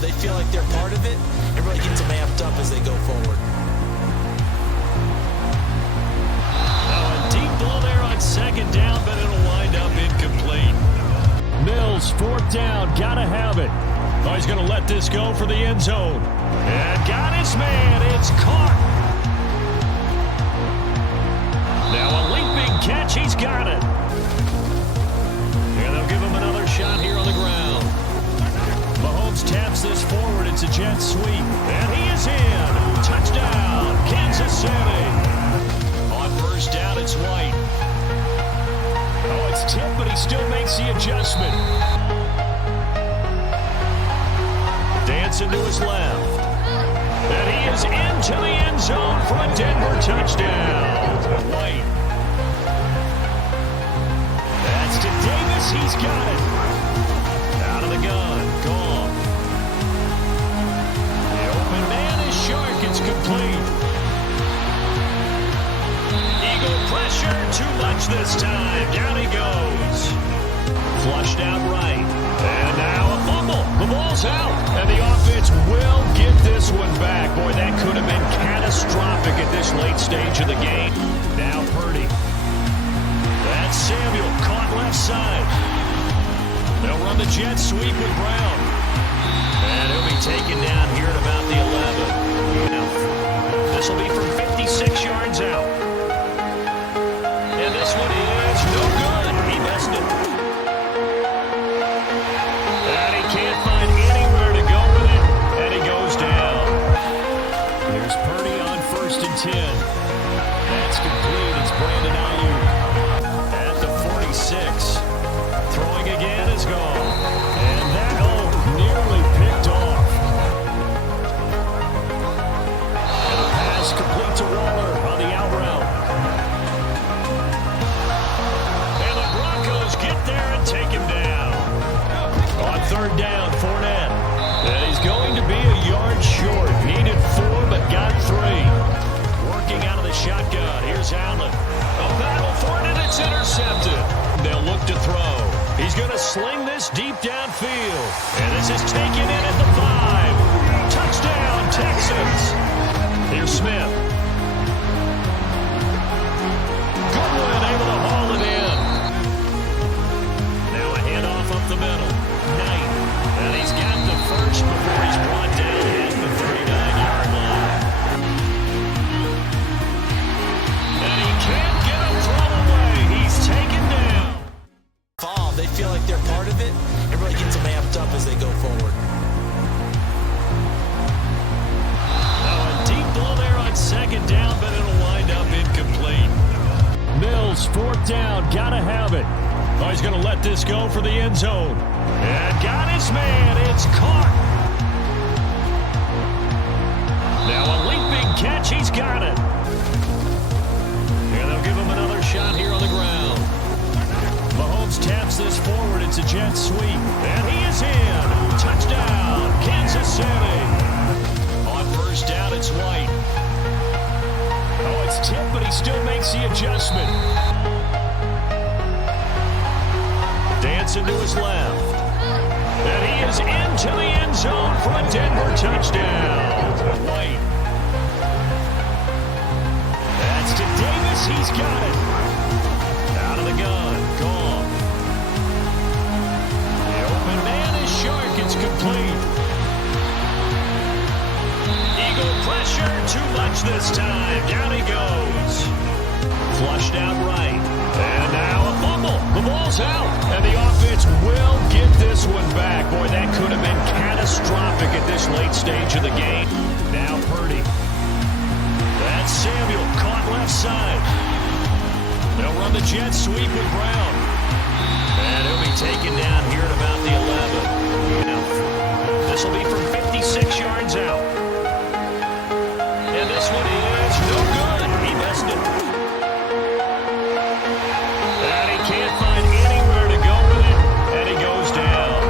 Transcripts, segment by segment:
They feel like they're part of it. It really gets them amped up as they go forward. A deep ball there on second down, but it'll wind up incomplete. Mills, fourth down, gotta have it. Oh, he's going to let this go for the end zone. And got his man. It's caught. Now a leaping catch. He's got it. And they'll give him another shot here on the ground. Mahomes taps this forward. It's a jet sweep. And he is in. Touchdown, Kansas City. On first down, it's White. Oh, it's tipped, but he still makes the adjustment. Dancing to his left. And he is into the end zone for a Denver touchdown. White. That's to Davis. He's got it. Out of the gun. Gone. The open man is Shark. It's complete. Eagle pressure. Too much this time. Down he goes. Flushed out right. And now a fumble. The ball's out. And the offense will get this one back. Boy, that could have been catastrophic at this late stage of the game. Now Purdy. That's Samuel. Caught left side. They'll run the jet sweep with Brown. And he'll be taken down here at about the 11. This will be from 56 yards out. And this one is no good. He missed it. And he can't find anywhere to go with it. And he goes down. Here's Purdy on 1st and 10. That's complete. It's Brandon Ayuk at the 46. Throwing again is gone. And that, nearly picked off. And the pass complete to Waller on the out route. And the Broncos get there and take him down. On 3rd down, Fournette. And he's going to be a yard short. Needed 4, but got 3. Working out of the shotgun. Here's Allen. A battle for it, and it's intercepted. They'll look to throw. He's going to sling this deep downfield. And this is taken in at the 5. Touchdown, Texans. Here's Smith. Goodwin able to haul it in. Now a handoff up the middle. Knight. And he's got the first before he's brought down at the 39-yard line. And he can't get a throw away. He's taken down. They feel like they're part of it. It really gets them amped up as they go forward. Now a deep ball there on second down, but it'll wind up incomplete. Mills, 4th down, gotta have it. Oh, he's going to let this go for the end zone. And got his man. It's caught. Now a leaping catch. He's got it. And they'll give him another shot here on the ground. Mahomes taps this forward. It's a jet sweep. And he is in. Touchdown, Kansas City. On 1st down, it's White. Oh, it's tipped, but he still makes the adjustment. Dancing to his left. And he is into the end zone for a Denver touchdown. White. That's to Davis. He's got it. Out of the gun. Gone. The open man is Shark. It's complete. Eagle pressure. Too much this time. Down he goes. Flushed out right. And now a fumble. The ball's out. And the offense will get this one back. Boy, that could have been catastrophic at this late stage of the game. Now Purdy. That's Samuel. Caught left side. They'll run the jet sweep with Brown. And he'll be taken down here at about the 11. This will be from 56 yards out. And this one is no good. He missed it. And he can't find anywhere to go with it. And he goes down.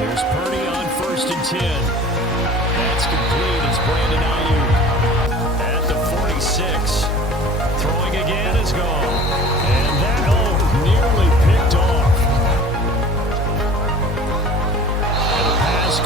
Here's Purdy on 1st and 10. That's complete. It's Brandon Ayuk at the 46. Throwing again is gone. And that, nearly picked off. And a pass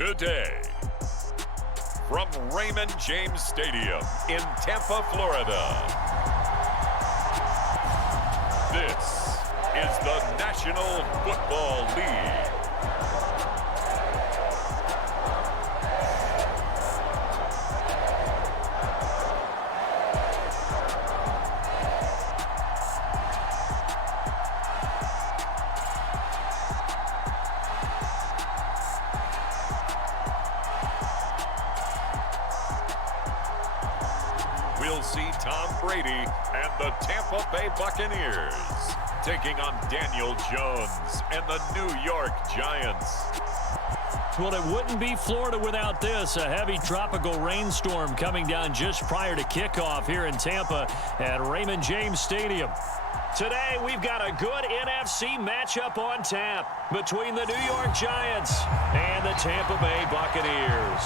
today. From Raymond James Stadium in Tampa, Florida, this is the National Football League. We'll see Tom Brady and the Tampa Bay Buccaneers taking on Daniel Jones and the New York Giants. Well, it wouldn't be Florida without this. A heavy tropical rainstorm coming down just prior to kickoff here in Tampa at Raymond James Stadium. Today, we've got a good NFC matchup on tap between the New York Giants and the Tampa Bay Buccaneers.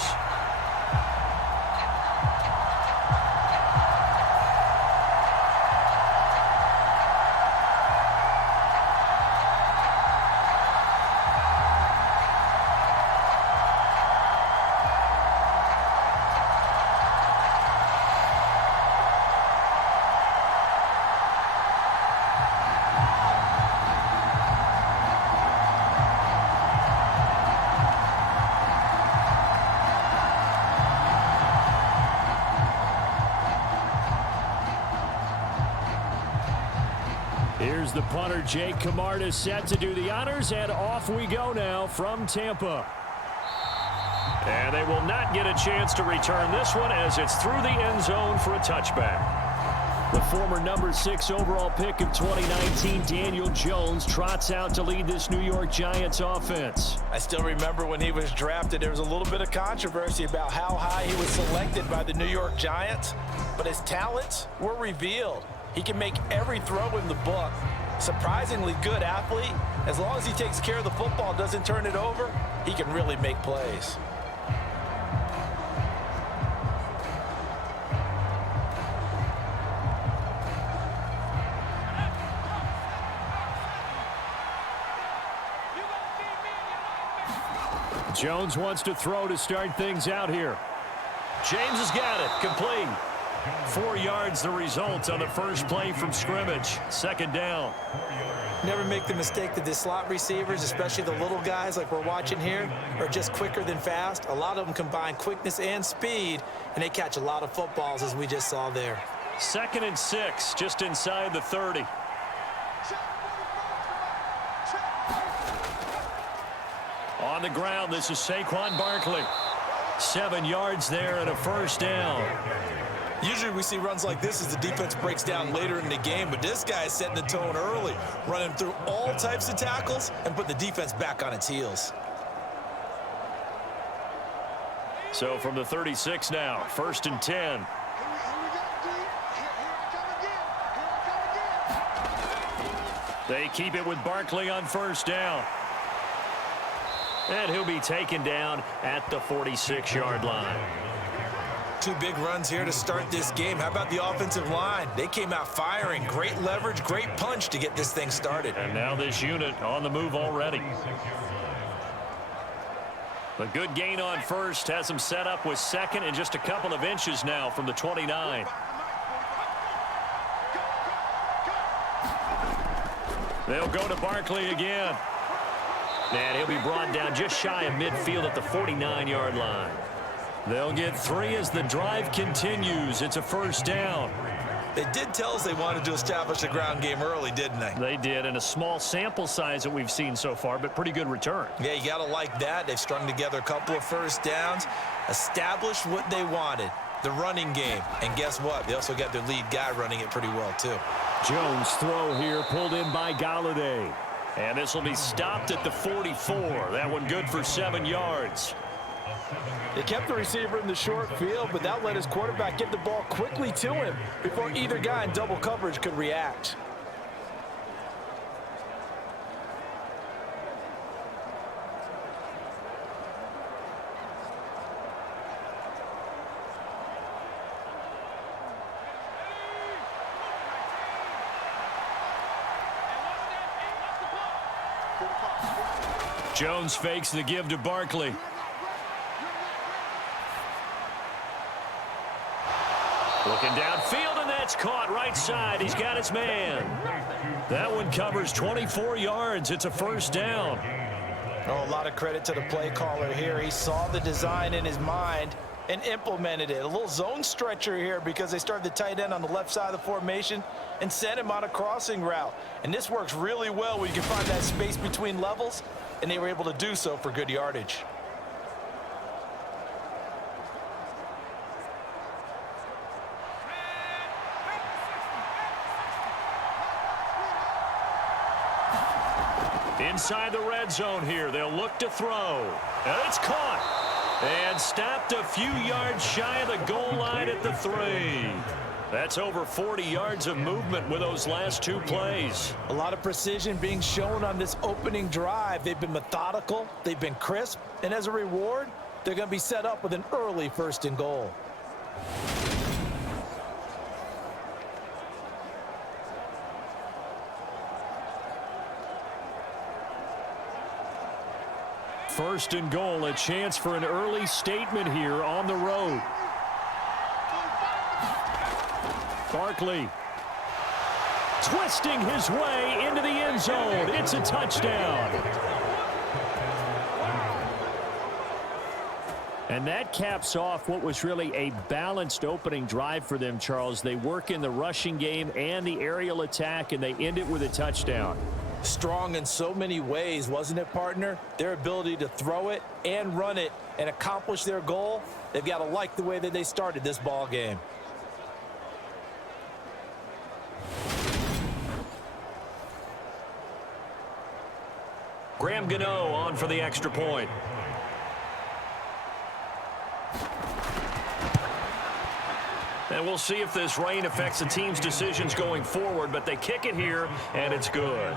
Here's the punter, Jake Camarda, set to do the honors, and off we go now from Tampa. And they will not get a chance to return this one as it's through the end zone for a touchback. The former number 6 overall pick of 2019, Daniel Jones, trots out to lead this New York Giants offense. I still remember when he was drafted, there was a little bit of controversy about how high he was selected by the New York Giants, but his talents were revealed. He can make every throw in the book. Surprisingly good athlete. As long as he takes care of the football, doesn't turn it over, he can really make plays. Jones wants to throw to start things out here. James has got it. Complete. 4 yards the result on the first play from scrimmage. Second down. Never make the mistake that the slot receivers, especially the little guys like we're watching here, are just quicker than fast. A lot of them combine quickness and speed, and they catch a lot of footballs, as we just saw there. 2nd and 6, just inside the 30. On the ground, this is Saquon Barkley. 7 yards there and a first down. Usually we see runs like this as the defense breaks down later in the game, but this guy is setting the tone early, running through all types of tackles and put the defense back on its heels. So from the 36 now, 1st and 10. They keep it with Barkley on first down. And he'll be taken down at the 46-yard line. 2 big runs here to start this game. How about the offensive line? They came out firing. Great leverage, great punch to get this thing started. And now this unit on the move already. A good gain on first has them set up with 2nd and just a couple of inches now from the 29. They'll go to Barkley again. And he'll be brought down just shy of midfield at the 49-yard line. They'll get 3 as the drive continues. It's a first down. They did tell us they wanted to establish a ground game early, didn't they? They did, and a small sample size that we've seen so far, but pretty good return. Yeah, you got to like that. They've strung together a couple of first downs, established what they wanted, the running game. And guess what? They also got their lead guy running it pretty well, too. Jones' throw here pulled in by Galladay. And this will be stopped at the 44. That one good for 7 yards. They kept the receiver in the short field, but that let his quarterback get the ball quickly to him before either guy in double coverage could react. Jones fakes the give to Barkley. Looking downfield, and that's caught right side. He's got his man. That one covers 24 yards. It's a first down. Oh, a lot of credit to the play caller here. He saw the design in his mind and implemented it. A little zone stretcher here because they started the tight end on the left side of the formation and sent him on a crossing route. And this works really well when you can find that space between levels, and they were able to do so for good yardage. Inside the red zone here, they'll look to throw. And it's caught. And stopped a few yards shy of the goal line at the 3. That's over 40 yards of movement with those last 2 plays. A lot of precision being shown on this opening drive. They've been methodical, they've been crisp, and as a reward, they're going to be set up with an early 1st and goal. First and goal, a chance for an early statement here on the road. Barkley twisting his way into the end zone. It's a touchdown. And that caps off what was really a balanced opening drive for them, Charles. They work in the rushing game and the aerial attack, and they end it with a touchdown. Strong in so many ways, wasn't it, partner? Their ability to throw it and run it and accomplish their goal, they've got to like the way that they started this ball game. Graham Gano on for the extra point. And we'll see if this rain affects the team's decisions going forward, but they kick it here, and it's good.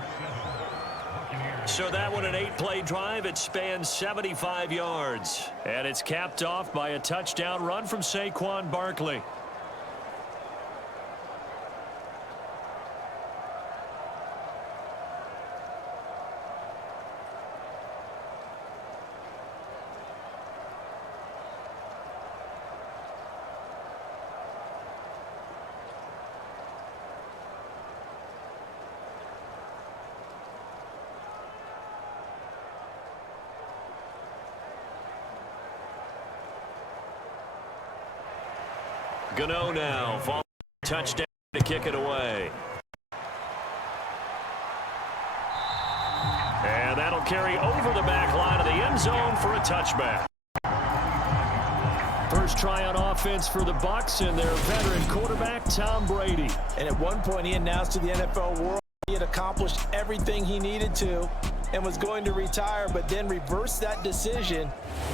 So that one, an 8-play drive. It spans 75 yards. And it's capped off by a touchdown run from Saquon Barkley. Gano now, touchdown to kick it away. And that'll carry over the back line of the end zone for a touchback. First try on offense for the Bucs and their veteran quarterback, Tom Brady. And at one point, he announced to the NFL world he had accomplished everything he needed to and was going to retire, but then reversed that decision.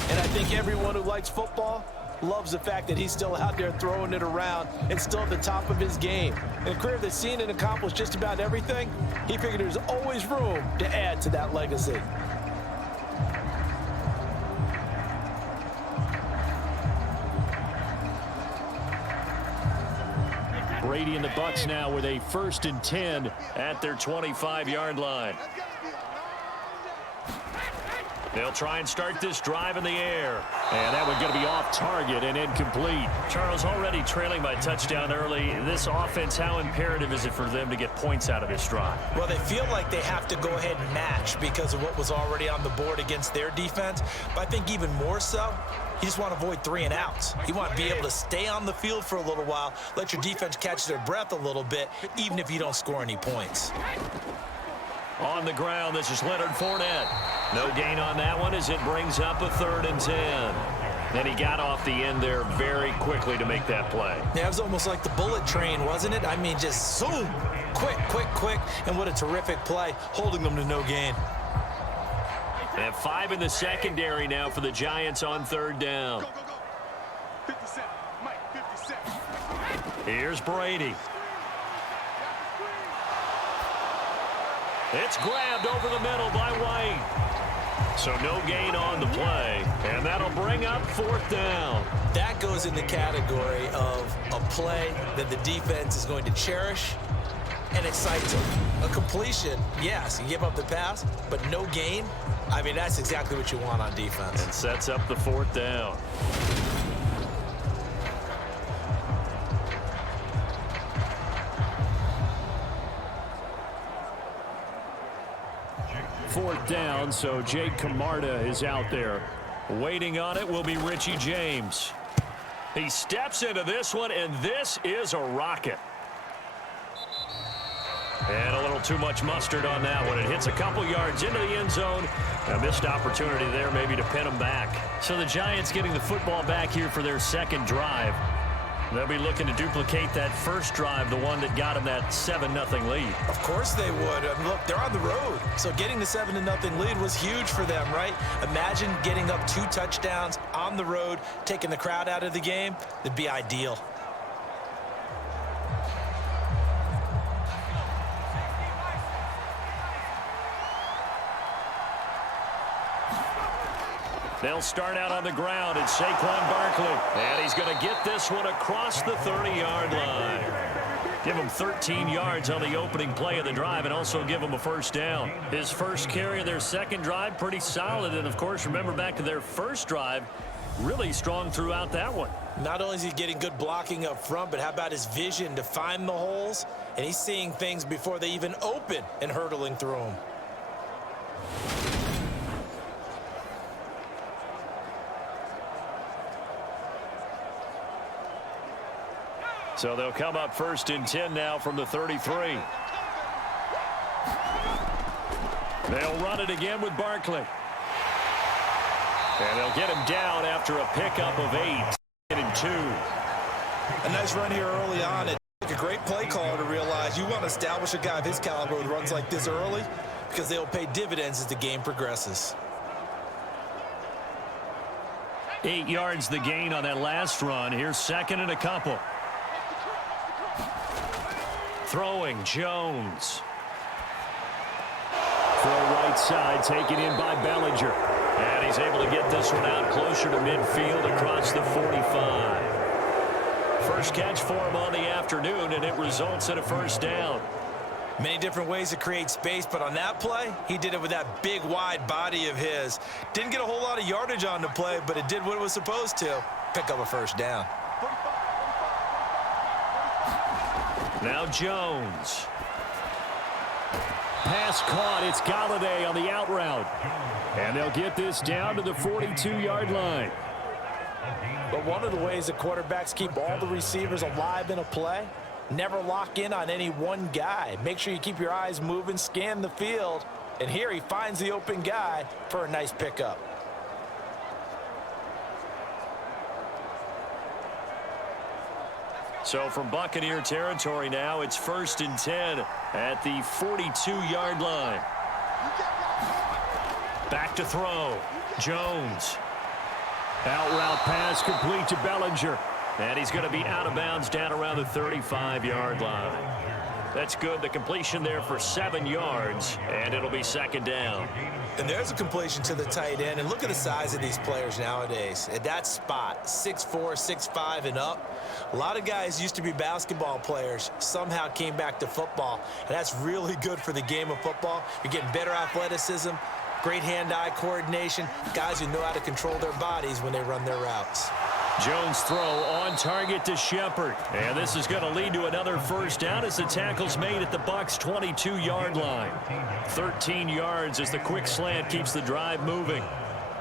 And I think everyone who likes football loves the fact that he's still out there throwing it around and still at the top of his game. In a career that's seen and accomplished just about everything, he figured there's always room to add to that legacy. Brady and the Bucs now with a 1st and 10 at their 25-yard line. They'll try and start this drive in the air. And that one's going to be off target and incomplete. Charles, already trailing by touchdown early. This offense, how imperative is it for them to get points out of this drive? Well, they feel like they have to go ahead and match because of what was already on the board against their defense. But I think even more so, you just want to avoid 3 and outs. You want to be able to stay on the field for a little while, let your defense catch their breath a little bit, even if you don't score any points. On the ground, this is Leonard Fournette. No gain on that one as it brings up a 3rd and 10. And he got off the end there very quickly to make that play. Yeah, it was almost like the bullet train, wasn't it? I mean, just zoom, quick, quick, quick. And what a terrific play, holding them to no gain. And 5 in the secondary now for the Giants on 3rd down. Go, go, go. 57, Mike, 57. Here's Brady. It's grabbed over the middle by White. So no gain on the play, and that'll bring up 4th down. That goes in the category of a play that the defense is going to cherish and excites them. A completion, yes, you give up the pass, but no gain. I mean, that's exactly what you want on defense. And sets up the 4th down. 4th down, so Jake Camarda is out there. Waiting on it will be Richie James. He steps into this one, and this is a rocket. And a little too much mustard on that one. It hits a couple yards into the end zone. A missed opportunity there maybe to pin him back. So the Giants getting the football back here for their second drive. They'll be looking to duplicate that first drive, the one that got them that 7-0 lead. Of course they would. Look, they're on the road, so getting the 7-0 lead was huge for them, right? Imagine getting up 2 touchdowns on the road, taking the crowd out of the game. That'd be ideal. They'll start out on the ground. It's Saquon Barkley. And he's going to get this one across the 30-yard line. Give him 13 yards on the opening play of the drive and also give him a first down. His first carry of their second drive, pretty solid. And, of course, remember back to their first drive, really strong throughout that one. Not only is he getting good blocking up front, but how about his vision to find the holes? And he's seeing things before they even open and hurtling through them. So they'll come up 1st and 10 now from the 33. They'll run it again with Barkley. And they'll get him down after a pickup of 8 and 2. A nice run here early on. It took a great play caller to realize you want to establish a guy of his caliber with runs like this early because they'll pay dividends as the game progresses. 8 yards the gain on that last run. Here's 2nd and a couple. Throwing Jones. Throw right side, taken in by Bellinger. And he's able to get this one out closer to midfield across the 45. First catch for him on the afternoon, and it results in a first down. Many different ways to create space, but on that play, he did it with that big, wide body of his. Didn't get a whole lot of yardage on the play, but it did what it was supposed to. Pick up a first down. Now Jones. Pass caught. It's Galladay on the out route. And they'll get this down to the 42-yard line. But one of the ways the quarterbacks keep all the receivers alive in a play, never lock in on any one guy. Make sure you keep your eyes moving, scan the field. And here he finds the open guy for a nice pickup. So from Buccaneer territory now, it's 1st and 10 at the 42-yard line. Back to throw. Jones. Out route pass complete to Bellinger. And he's going to be out of bounds down around the 35-yard line. That's good. The completion there for 7 yards, and it'll be 2nd down. And there's a completion to the tight end. And look at the size of these players nowadays. At that spot, 6'4", 6'5", and up. A lot of guys used to be basketball players, somehow came back to football. And that's really good for the game of football. You're getting better athleticism, great hand-eye coordination, guys who know how to control their bodies when they run their routes. Jones throw on target to Shepard. And this is going to lead to another first down as the tackle's made at the Bucs' 22-yard line. 13 yards as the quick slant keeps the drive moving.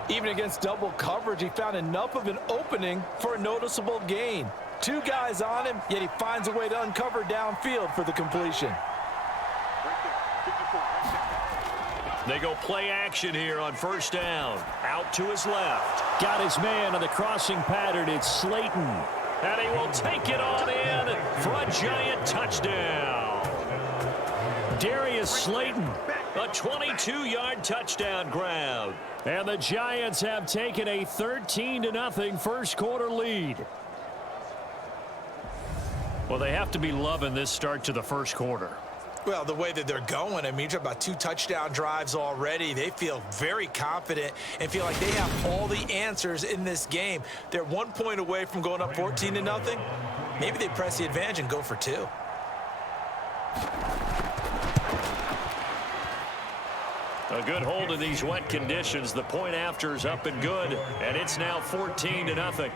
Even against double coverage, he found enough of an opening for a noticeable gain. 2 guys on him, yet he finds a way to uncover downfield for the completion. They go play action here on first down. Out to his left. Got his man on the crossing pattern. It's Slayton. And he will take it on in for a giant touchdown. Darius Slayton, a 22-yard touchdown grab. And the Giants have taken a 13-0 first quarter lead. Well, they have to be loving this start to the first quarter. Well, the way that they're going, I mean, you're talking about 2 touchdown drives already. They feel very confident and feel like they have all the answers in this game. They're 1 point away from going up 14-0. Maybe they press the advantage and go for 2. A good hold in these wet conditions. The point after is up and good, and it's now 14-0.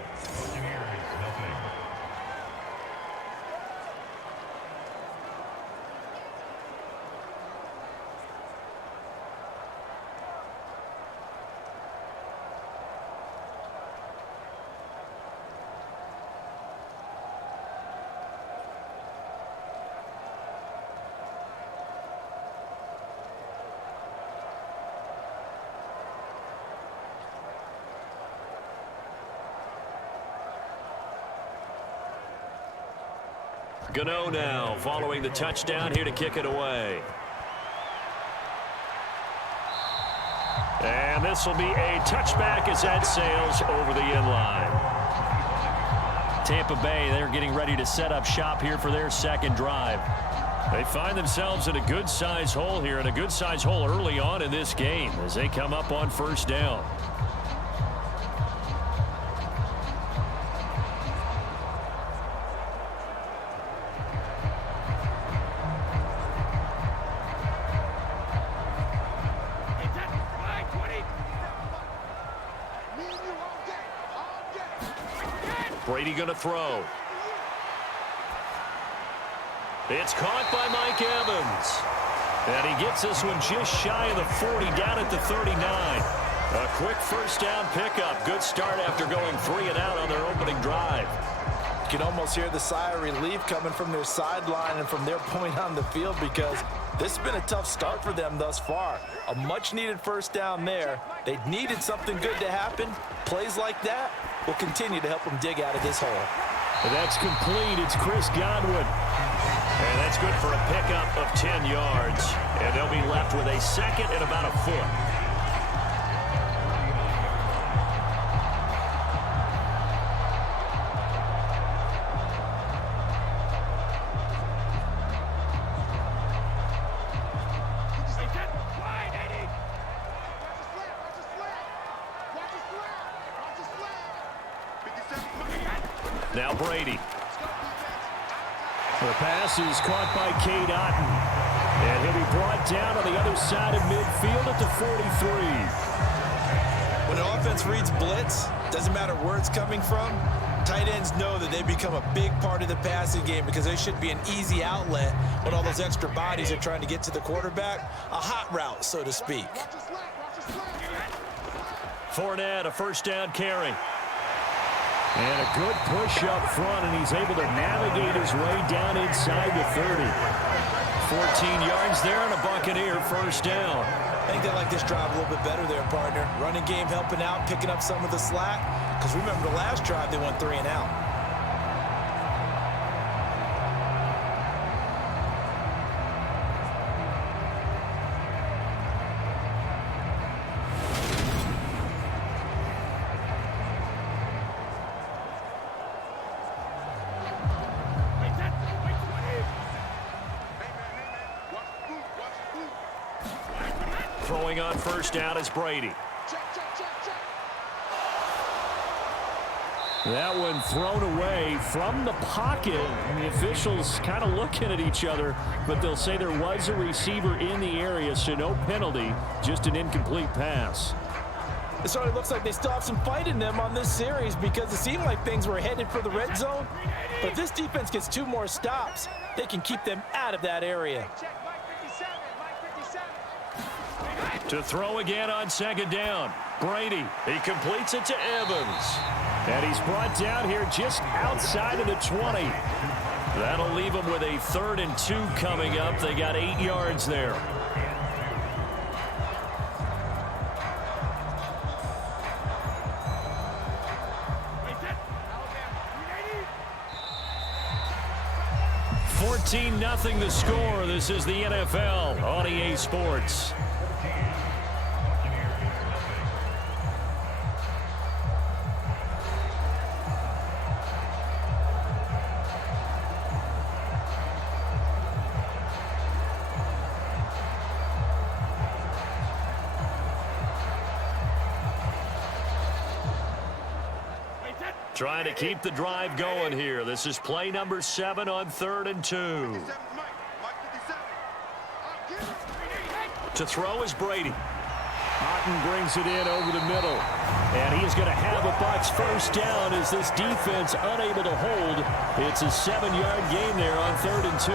Gano now following the touchdown here to kick it away. And this will be a touchback as that sails over the end line. Tampa Bay, they're getting ready to set up shop here for their second drive. They find themselves in a good-sized hole here, and a good-sized hole early on in this game as they come up on first down. Brady going to throw. It's caught by Mike Evans. And he gets this one just shy of the 40, down at the 39. A quick first down pickup. Good start after going 3 and out on their opening drive. You can almost hear the sigh of relief coming from their sideline and from their point on the field, because this has been a tough start for them thus far. A much-needed first down there. They needed something good to happen. Plays like that will continue to help them dig out of this hole. And that's complete. It's Chris Godwin. And that's good for a pickup of 10 yards. And they'll be left with a second and about a foot. Now Brady. The pass is caught by Cade Otton. And he'll be brought down on the other side of midfield at the 43. When an offense reads blitz, doesn't matter where it's coming from, tight ends know that they become a big part of the passing game, because they should be an easy outlet when all those extra bodies are trying to get to the quarterback. A hot route, so to speak. Fournette, a first down carry. And a good push up front, and he's able to navigate his way down inside the 30. 14 yards there and a Buccaneer first down. I think they like this drive a little bit better there, partner. Running game helping out, picking up some of the slack. Because remember the last drive, they went 3 and out. Throwing on first down is Brady. That one thrown away from the pocket. And the officials kind of looking at each other, but they'll say there was a receiver in the area, so no penalty, just an incomplete pass. It certainly looks like they still have some fight in them on this series, because it seemed like things were headed for the red zone. But if this defense gets 2 more stops, they can keep them out of that area. To throw again on second down. Brady, he completes it to Evans. And he's brought down here just outside of the 20. That'll leave him with a 3rd and 2 coming up. They got 8 yards there. $14-0 the score. This is the NFL on EA Sports. Trying to keep the drive going here. This is play number 7 on 3rd and 2. To throw is Brady. Otton brings it in over the middle. And he's going to have a Bucs first down as this defense unable to hold. It's a 7-yard gain there on 3rd and 2.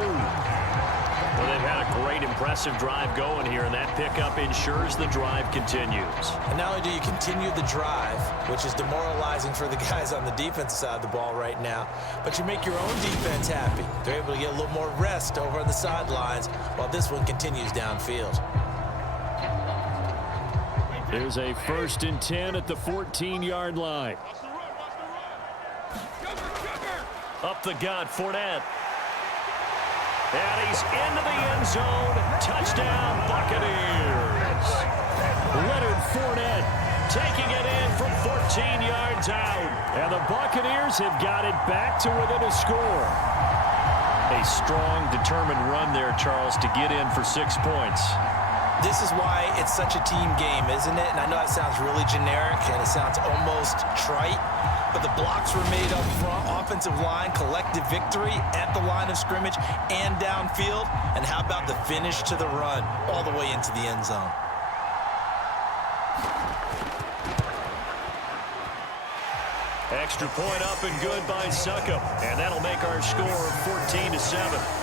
Well, they've had a great, impressive drive going here, and that pickup ensures the drive continues. And not only do you continue the drive, which is demoralizing for the guys on the defensive side of the ball right now, but you make your own defense happy. They're able to get a little more rest over on the sidelines while this one continues downfield. There's a 1st and 10 at the 14-yard line. Up the gut, Fournette. And he's into the end zone. Touchdown, Buccaneers. Leonard Fournette taking it in from 14 yards out. And the Buccaneers have got it back to within a score. A strong, determined run there, Charles, to get in for 6 points. This is why it's such a team game, isn't it? And I know that sounds really generic and it sounds almost trite, but the blocks were made up front, offensive line, collective victory at the line of scrimmage and downfield. And how about the finish to the run all the way into the end zone? Extra point up and good by Succop. And that'll make our score 14-7.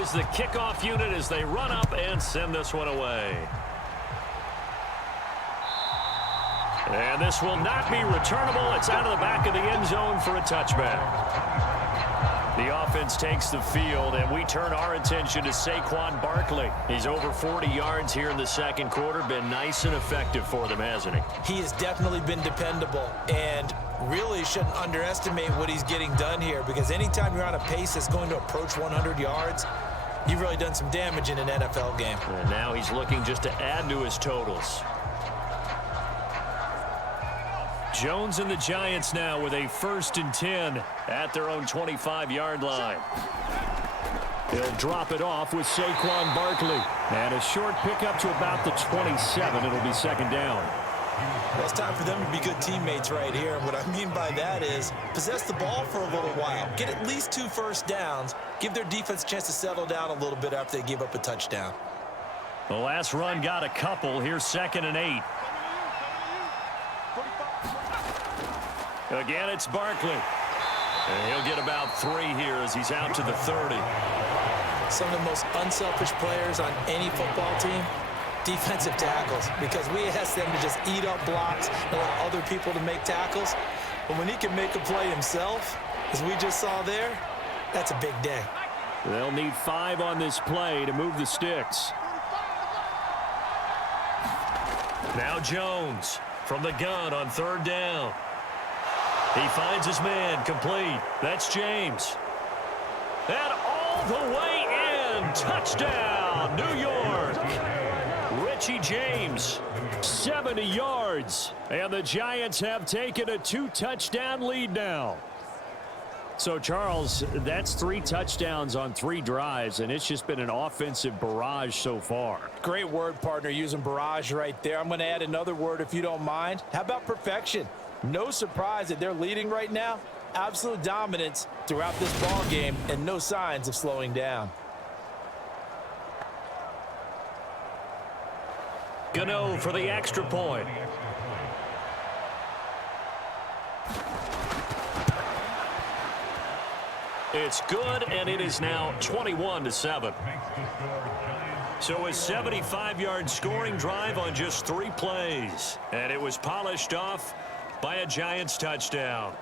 Is the kickoff unit as they run up and send this one away. And this will not be returnable. It's out of the back of the end zone for a touchback. The offense takes the field, and we turn our attention to Saquon Barkley. He's over 40 yards here in the second quarter. Been nice and effective for them, hasn't he? He has definitely been dependable, and really shouldn't underestimate what he's getting done here, because anytime you're on a pace that's going to approach 100 yards, you've really done some damage in an NFL game. And now he's looking just to add to his totals. Jones and the Giants now with a 1st and 10 at their own 25-yard line. He'll drop it off with Saquon Barkley. And a short pickup to about the 27. It'll be second down. Well, it's time for them to be good teammates right here. And what I mean by that is possess the ball for a little while. Get at least 2 first downs. Give their defense a chance to settle down a little bit after they give up a touchdown. The last run got a couple. Here's 2nd and 8. Again, it's Barkley. And he'll get about 3 here as he's out to the 30. Some of the most unselfish players on any football team, defensive tackles, because we ask them to just eat up blocks and allow other people to make tackles. But when he can make a play himself, as we just saw there, that's a big day. They'll need 5 on this play to move the sticks. Now Jones from the gun on 3rd down. He finds his man complete. That's James. And all the way in. Touchdown, New York. Richie James, 70 yards. And the Giants have taken a 2-touchdown lead now. So, Charles, that's 3 touchdowns on 3 drives, and it's just been an offensive barrage so far. Great word, partner, using barrage right there. I'm going to add another word if you don't mind. How about perfection? No surprise that they're leading right now. Absolute dominance throughout this ball game and no signs of slowing down. Gano for the extra point. It's good, and it is now 21-7. So a 75-yard scoring drive on just 3 plays. And it was polished off by a Giants touchdown.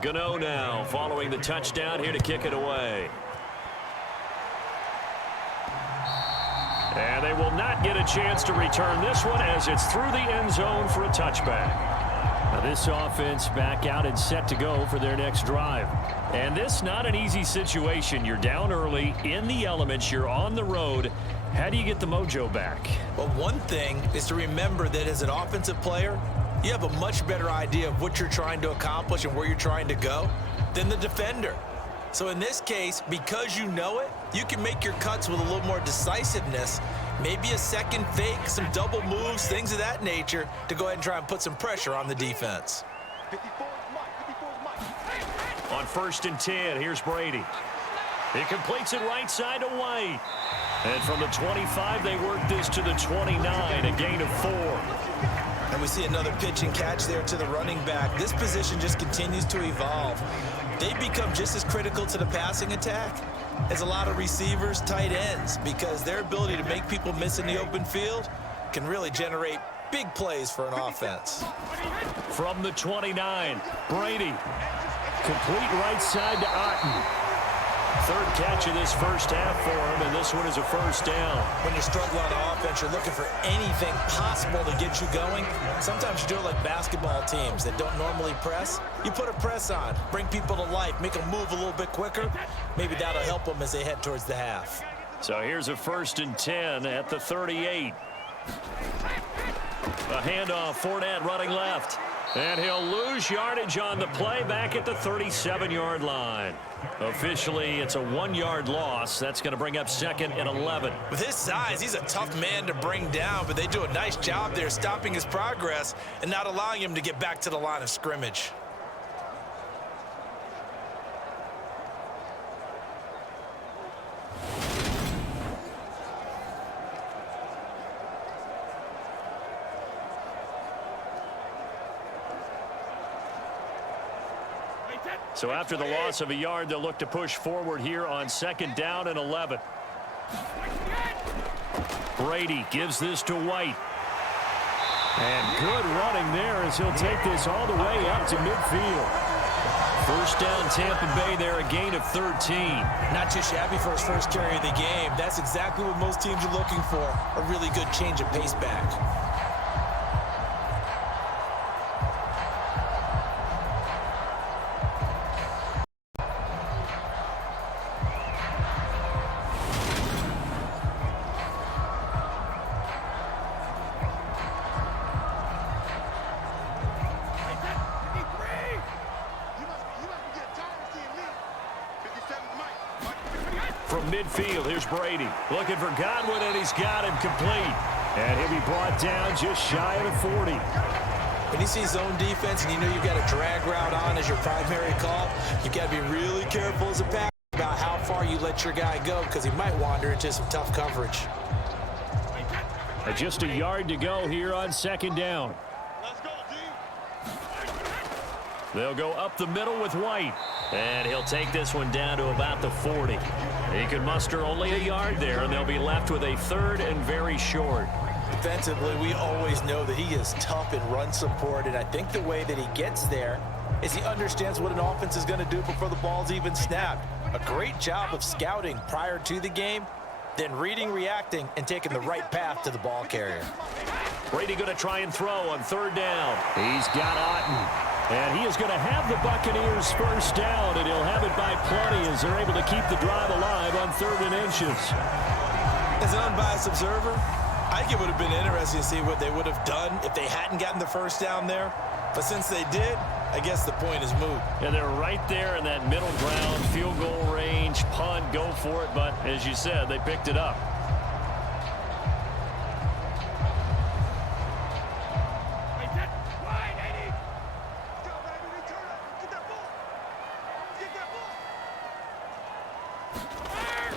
Gano now following the touchdown here to kick it away. And they will not get a chance to return this one as it's through the end zone for a touchback. Now this offense back out and set to go for their next drive. And this not an easy situation. You're down early, in the elements, you're on the road. How do you get the mojo back? Well, one thing is to remember that as an offensive player, you have a much better idea of what you're trying to accomplish and where you're trying to go than the defender. So in this case, because you know it, you can make your cuts with a little more decisiveness, maybe a second fake, some double moves, things of that nature, to go ahead and try and put some pressure on the defense. 54 is Mike. 54 is Mike. On 1st and 10, here's Brady. He completes it right side to White. And from the 25, they work this to the 29, a gain of 4. And we see another pitch and catch there to the running back. This position just continues to evolve. They become just as critical to the passing attack as a lot of receivers, tight ends, because their ability to make people miss in the open field can really generate big plays for an offense. From the 29, Brady. Complete right side to Otten. 3rd catch of this first half for him, and this one is a first down. When you're struggling on offense, you're looking for anything possible to get you going. Sometimes you do it like basketball teams that don't normally press. You put a press on, bring people to life, make them move a little bit quicker. Maybe that'll help them as they head towards the half. So here's a 1st and 10 at the 38. A handoff, Fournette running left. And he'll lose yardage on the play back at the 37-yard line. Officially, it's a 1-yard loss. That's going to bring up 2nd and 11. With his size, he's a tough man to bring down, but they do a nice job there stopping his progress and not allowing him to get back to the line of scrimmage. So after the loss of a yard, they'll look to push forward here on 2nd down and 11. Brady gives this to White. And good running there as he'll take this all the way up to midfield. 1st down Tampa Bay there, a gain of 13. Not too shabby for his first carry of the game. That's exactly what most teams are looking for, a really good change of pace back. From midfield, here's Brady. Looking for Godwin, and he's got him complete. And he'll be brought down just shy of the 40. When you see zone defense and you know you've got a drag route on as your primary call, you've got to be really careful as a pass about how far you let your guy go because he might wander into some tough coverage. Just a yard to go here on 2nd down. They'll go up the middle with White. And he'll take this one down to about the 40. He can muster only a yard there, and they'll be left with a 3rd and very short. Defensively, we always know that he is tough in run support, and I think the way that he gets there is he understands what an offense is going to do before the ball's even snapped. A great job of scouting prior to the game, then reading, reacting, and taking the right path to the ball carrier. Brady going to try and throw on 3rd down. He's got Otten. And he is going to have the Buccaneers first down, and he'll have it by plenty as they're able to keep the drive alive on 3rd and inches. As an unbiased observer, I think it would have been interesting to see what they would have done if they hadn't gotten the first down there. But since they did, I guess the point is moot. And they're right there in that middle ground, field goal range, punt, go for it. But as you said, they picked it up.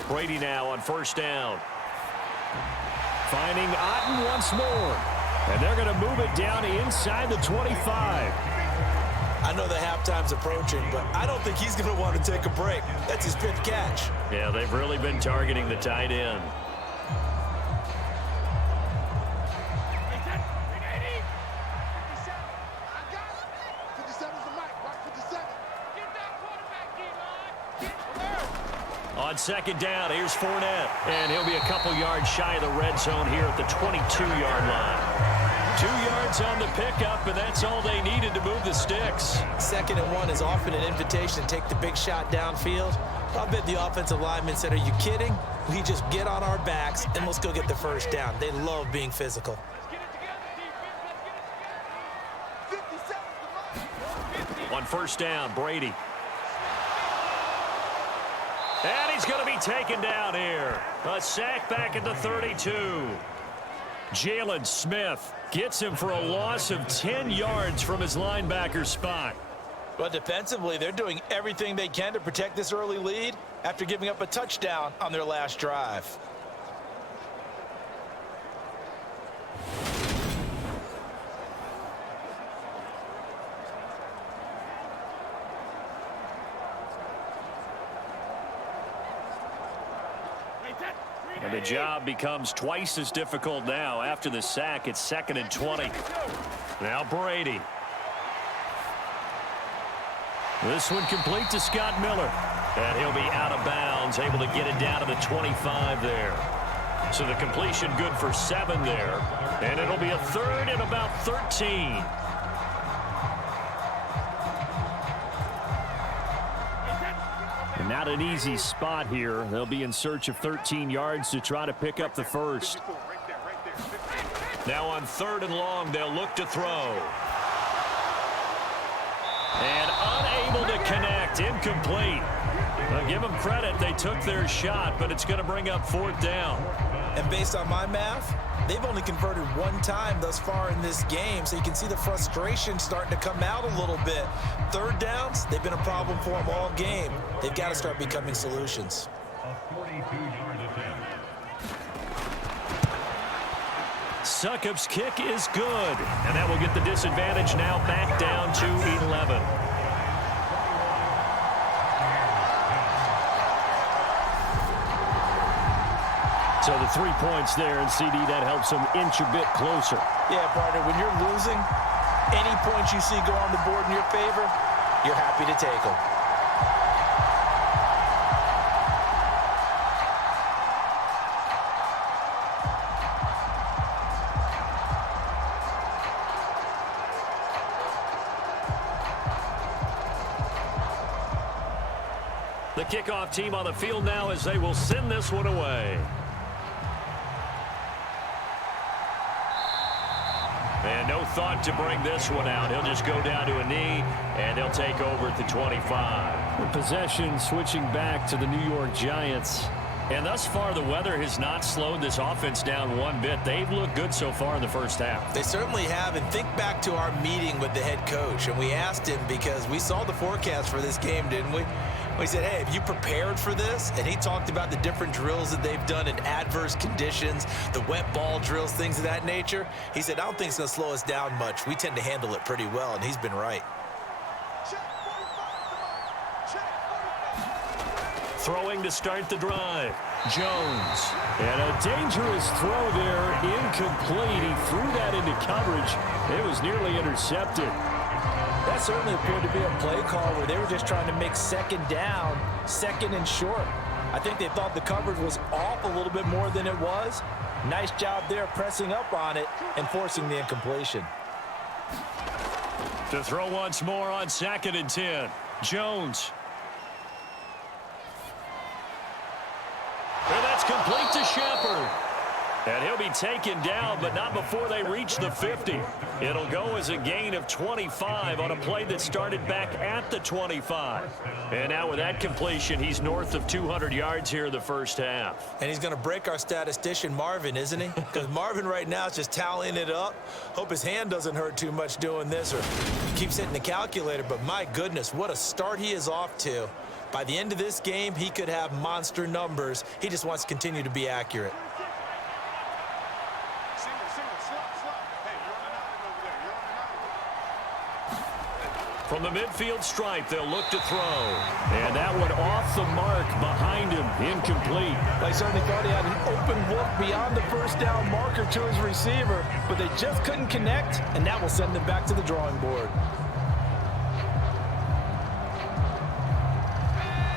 Brady now on 1st down. Finding Otten once more. And they're going to move it down inside the 25. I know the halftime's approaching, but I don't think he's going to want to take a break. That's his 5th catch. Yeah, they've really been targeting the tight end. On On second down, here's Fournette. And he'll be a couple yards shy of the red zone here at the 22-yard line. 2 yards on the pickup, and that's all they needed to move the sticks. 2nd and 1 is often an invitation to take the big shot downfield. I bet the offensive lineman said, are you kidding? We just get on our backs and let's go get the first down. They love being physical. On first down, Brady. And he's going to be taken down here. A sack back at the 32. Jalen Smith gets him for a loss of 10 yards from his linebacker spot. But defensively, they're doing everything they can to protect this early lead after giving up a touchdown on their last drive. And the job becomes twice as difficult now. After the sack, it's 2nd and 20. Now Brady. This one complete to Scott Miller. And he'll be out of bounds, able to get it down to the 25 there. So the completion good for 7 there. And it'll be a 3rd and about 13. And not an easy spot here. They'll be in search of 13 yards to try to pick up the first. Now on 3rd and long, they'll look to throw. And unable to connect, incomplete. I'll give them credit, they took their shot, but it's going to bring up 4th down. And based on my math, they've only converted 1 time thus far in this game, so you can see the frustration starting to come out a little bit. 3rd downs, they've been a problem for them all game. They've got to start becoming solutions. Succop's kick is good, and that will get the disadvantage now back down to 11. So the 3 points there, and CD, that helps them inch a bit closer. Yeah, partner, when you're losing, any points you see go on the board in your favor, you're happy to take them. The kickoff team on the field now as they will send this one away. And no thought to bring this one out. He'll just go down to a knee, and they'll take over at the 25. The possession switching back to the New York Giants. And thus far, the weather has not slowed this offense down one bit. They've looked good so far in the first half. They certainly have. And think back to our meeting with the head coach. And we asked him, because we saw the forecast for this game, didn't we? We said, hey, have you prepared for this? And he talked about the different drills that they've done in adverse conditions, the wet ball drills, things of that nature. He said, I don't think it's going to slow us down much. We tend to handle it pretty well, and he's been right. Throwing to start the drive. Jones. And a dangerous throw there. Incomplete. He threw that into coverage. It was nearly intercepted. That certainly appeared to be a play call where they were just trying to make 2nd down, 2nd and short. I think they thought the coverage was off a little bit more than it was. Nice job there pressing up on it and forcing the incompletion. To throw once more on 2nd and 10. Jones. And that's complete to Shepard. And he'll be taken down, but not before they reach the 50. It'll go as a gain of 25 on a play that started back at the 25. And now with that completion, he's north of 200 yards here in the first half. And he's going to break our statistician, Marvin, isn't he? Because Marvin right now is just tallying it up. Hope his hand doesn't hurt too much doing this or keeps hitting the calculator. But my goodness, what a start he is off to. By the end of this game, he could have monster numbers. He just wants to continue to be accurate. From the midfield stripe, they'll look to throw. And that one off the mark behind him. Incomplete. I certainly thought he had an open look beyond the first down marker to his receiver, but they just couldn't connect, and that will send them back to the drawing board.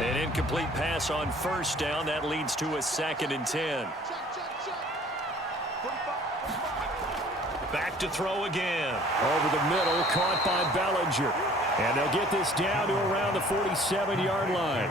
An incomplete pass on first down. That leads to a 2nd and 10. Back to throw again. Over the middle, caught by Bellinger. And they'll get this down to around the 47-yard line.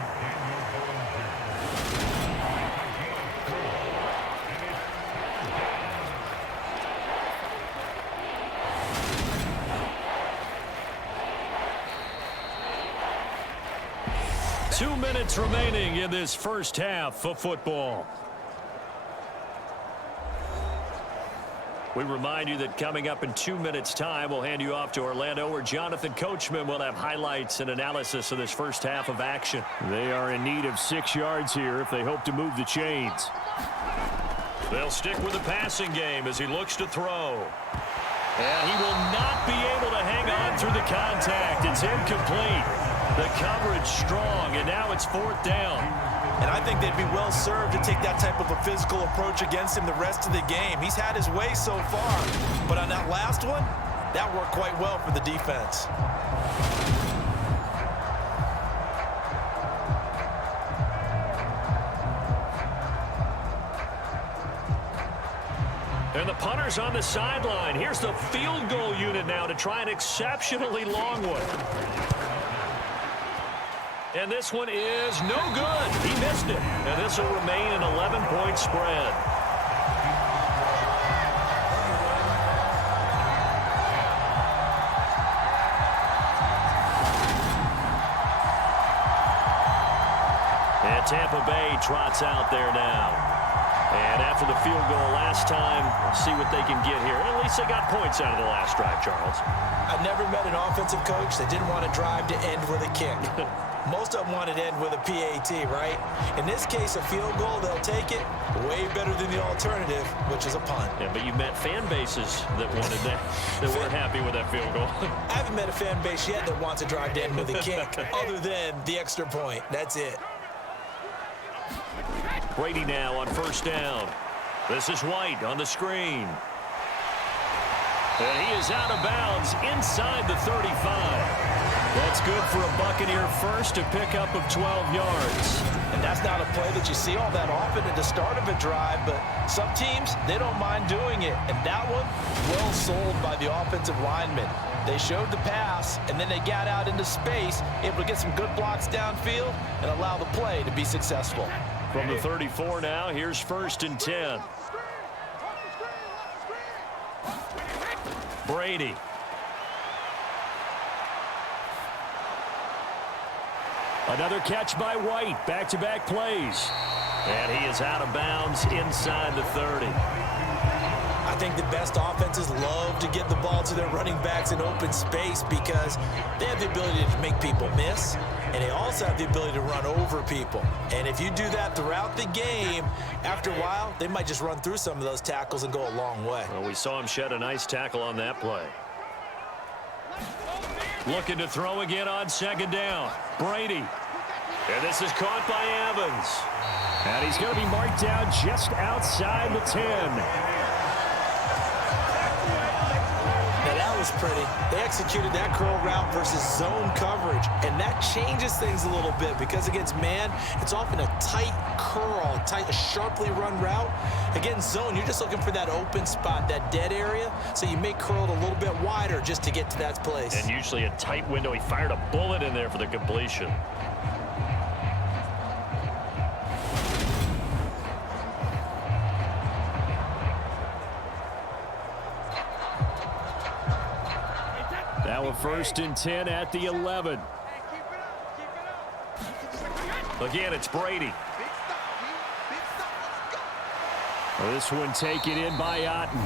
Two minutes remaining in this first half of football. We remind you that coming up in 2 minutes' time, we'll hand you off to Orlando, where Jonathan Coachman will have highlights and analysis of this first half of action. They are in need of 6 yards here if they hope to move the chains. They'll stick with the passing game as he looks to throw. And he will not be able to hang on through the contact. It's incomplete. The coverage strong, and now it's 4th down. And I think they'd be well served to take that type of a physical approach against him the rest of the game. He's had his way so far, but on that last one, that worked quite well for the defense. And the punter's on the sideline. Here's the field goal unit now to try an exceptionally long one. And this one is no good. He missed it. And this will remain an 11-point spread. And Tampa Bay trots out there now. And after the field goal last time, see what they can get here. And at least they got points out of the last drive, Charles. I've never met an offensive coach that didn't want to drive to end with a kick. Most of them wanted to end with a PAT, right? In this case, a field goal, they'll take it. Way better than the alternative, which is a punt. Yeah, but you met fan bases that wanted that, that weren't happy with that field goal. I haven't met a fan base yet that wants to drive to end with a kick, other than the extra point. That's it. Brady now on first down. This is White on the screen. And he is out of bounds inside the 35. That's good for a Buccaneer first to pick up of 12 yards. And that's not a play that you see all that often at the start of a drive, but some teams, they don't mind doing it. And that one, well sold by the offensive lineman. They showed the pass, and then they got out into space, able to get some good blocks downfield and allow the play to be successful. From the 34 now, here's 1st and 10. Brady. Another catch by White. Back-to-back plays. And he is out of bounds inside the 30. I think the best offenses love to get the ball to their running backs in open space because they have the ability to make people miss, and they also have the ability to run over people. And if you do that throughout the game, after a while, they might just run through some of those tackles and go a long way. Well, we saw him shed a nice tackle on that play. Looking to throw again on 2nd down. Brady. And this is caught by Evans. And he's going to be marked down just outside the 10. Now that was pretty. They executed that curl route versus zone coverage, and that changes things a little bit because against man, it's often a tight curl, a sharply run route. Against zone, you're just looking for that open spot, that dead area, so you make curl a little bit wider just to get to that place. And usually a tight window. He fired a bullet in there for the completion. Now a 1st and 10 at the 11. Again, it's Brady. This one taken in by Otten.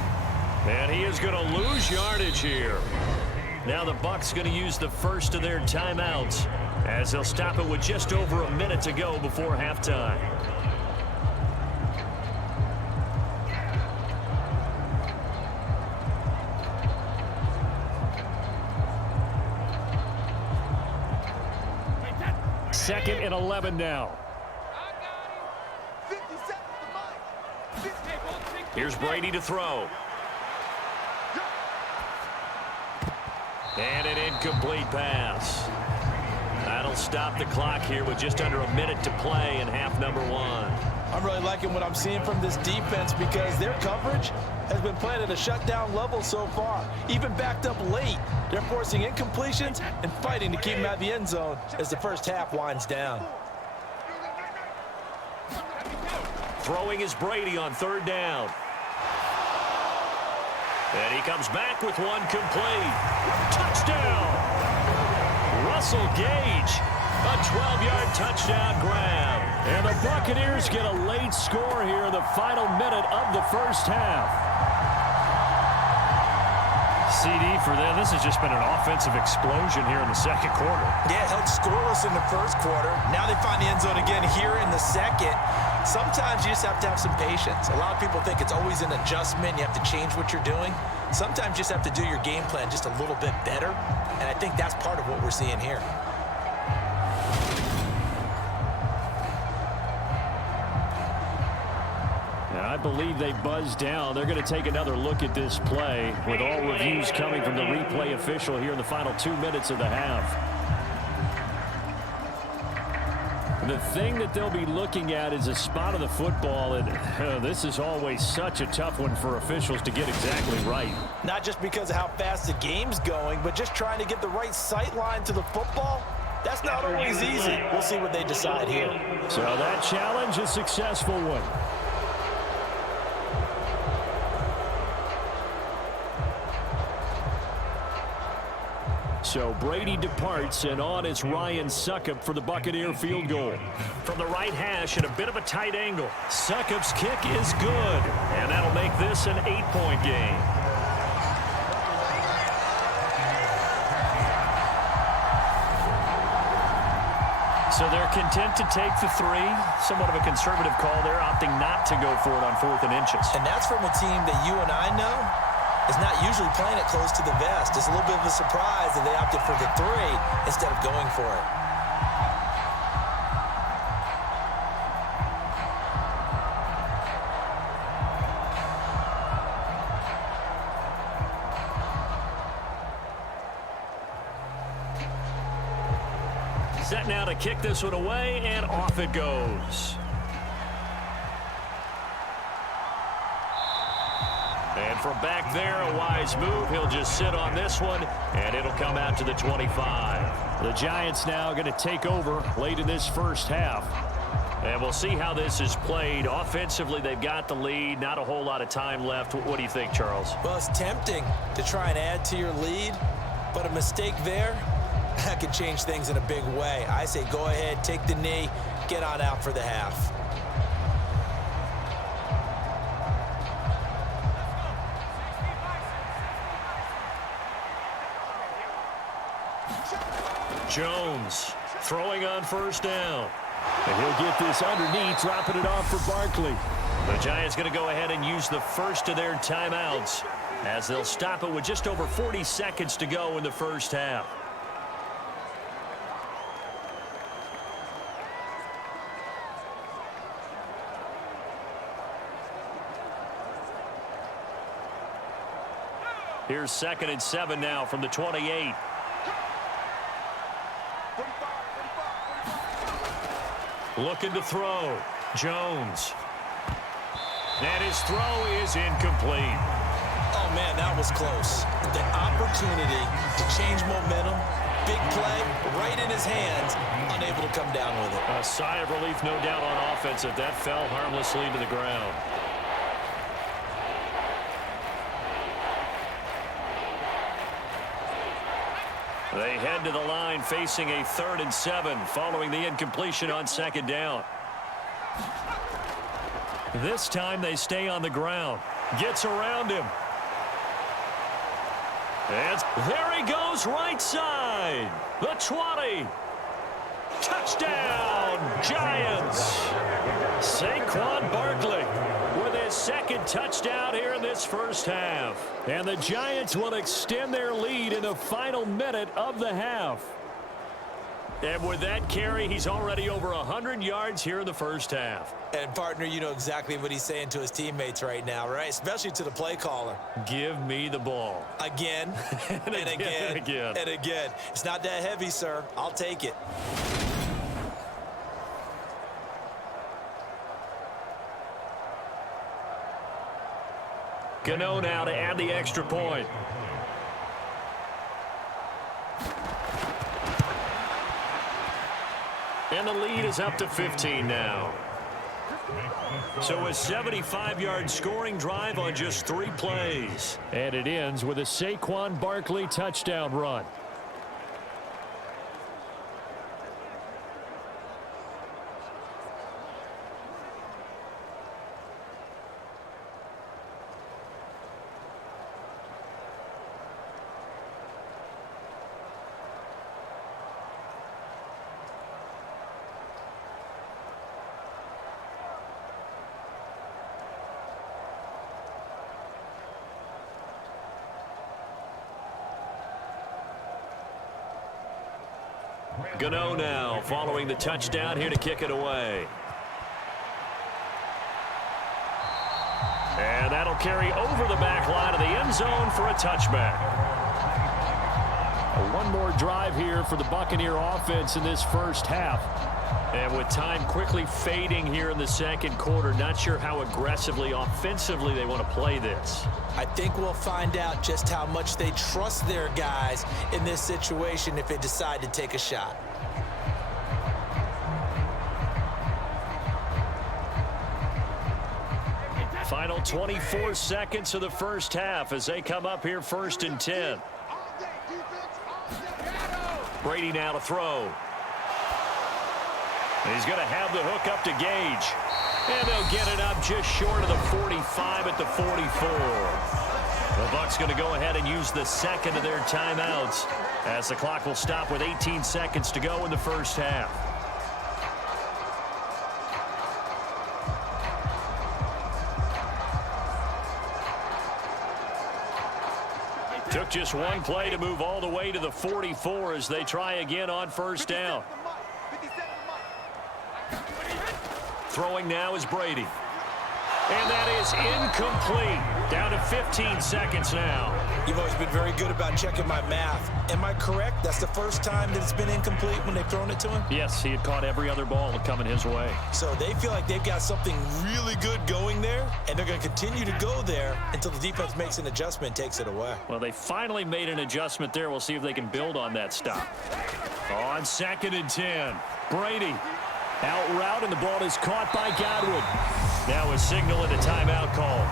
And he is going to lose yardage here. Now the Bucs going to use the first of their timeouts as they'll stop it with just over a minute to go before halftime. Second and 11 now. Here's Brady to throw. And an incomplete pass. That'll That'll stop the clock here with just under a minute to play in half number one. I'm really liking what I'm seeing from this defense because their coverage has been playing at a shutdown level so far. Even backed up late, they're forcing incompletions and fighting to keep them out of the end zone as the first half winds down. Throwing is Brady on third down. And he comes back with one complete. Touchdown! Russell Gage, a 12-yard touchdown grab. And the Buccaneers get a late score here in the final minute of the first half. CD for them. This has just been an offensive explosion here in the second quarter. Yeah, held scoreless in the first quarter. Now they find the end zone again here in the second. Sometimes you just have to have some patience. A lot of people think it's always an adjustment. You have to change what you're doing. Sometimes you just have to do your game plan just a little bit better. And I think that's part of what we're seeing here. I believe they buzzed down. They're going to take another look at this play with all reviews coming from the replay official here in the final 2 minutes of the half. The thing that they'll be looking at is a spot of the football, and this is always such a tough one for officials to get exactly right. Not just because of how fast the game's going, but just trying to get the right sight line to the football. That's not always easy. We'll see what they decide here. So that challenge, a successful one. So Brady departs, and on is Ryan Succop for the Buccaneer field goal. From the right hash at a bit of a tight angle. Succop's kick is good, and that'll make this an 8-point game. So they're content to take the three. Somewhat of a conservative call there, opting not to go for it on 4th and inches. And that's from a team that you and I know is not usually playing it close to the vest. It's a little bit of a surprise that they opted for the 3 instead of going for it. Set now to kick this one away, and off it goes. And from back there, a wise move. He'll just sit on this one, and it'll come out to the 25. The Giants now going to take over late in this first half. And we'll see how this is played. Offensively, they've got the lead. Not a whole lot of time left. What do you think, Charles? Well, it's tempting to try and add to your lead, but a mistake there, that could change things in a big way. I say go ahead, take the knee, get on out for the half. Jones throwing on first down. And he'll get this underneath, dropping it off for Barkley. The Giants going to go ahead and use the first of their timeouts as they'll stop it with just over 40 seconds to go in the first half. Here's 2nd and 7 now from the 28. Looking to throw. Jones. And his throw is incomplete. Oh, man, that was close. The opportunity to change momentum, big play, right in his hands, unable to come down with it. A sigh of relief, no doubt, on offense if that fell harmlessly to the ground. They head to the line facing a 3rd and 7 following the incompletion on 2nd down. This time they stay on the ground. Gets around him. And there he goes, right side. The 20. Touchdown, Giants. Saquon Barkley with his 2nd touchdown here in this first half. And the Giants will extend their lead in the final minute of the half. And with that carry, he's already over 100 yards here in the first half. And, partner, you know exactly what he's saying to his teammates right now, right? Especially to the play caller. Give me the ball. Again, and again. It's not that heavy, sir. I'll take it. Gano now to add the extra point. And the lead is up to 15 now. So a 75-yard scoring drive on just 3 plays. And it ends with a Saquon Barkley touchdown run. Gano now following the touchdown here to kick it away. And that'll carry over the back line of the end zone for a touchback. One more drive here for the Buccaneer offense in this first half. And with time quickly fading here in the second quarter, not sure how aggressively, offensively they want to play this. I think we'll find out just how much they trust their guys in this situation if they decide to take a shot. Final 24 seconds of the first half as they come up here 1st and 10. Brady now to throw. He's going to have the hook up to Gage. And they'll get it up just short of the 45 at the 44. The Bucs going to go ahead and use the second of their timeouts as the clock will stop with 18 seconds to go in the first half. Took just one play to move all the way to the 44 as they try again on first down. Throwing now is Brady. And that is incomplete. Down to 15 seconds now. You've always been very good about checking my math. Am I correct? That's the first time that it's been incomplete when they've thrown it to him? Yes, he had caught every other ball coming his way. So they feel like they've got something really good going there, and they're going to continue to go there until the defense makes an adjustment and takes it away. Well, they finally made an adjustment there. We'll see if they can build on that stop. On 2nd and 10, Brady out route, and the ball is caught by Godwin. Now a signal and a timeout call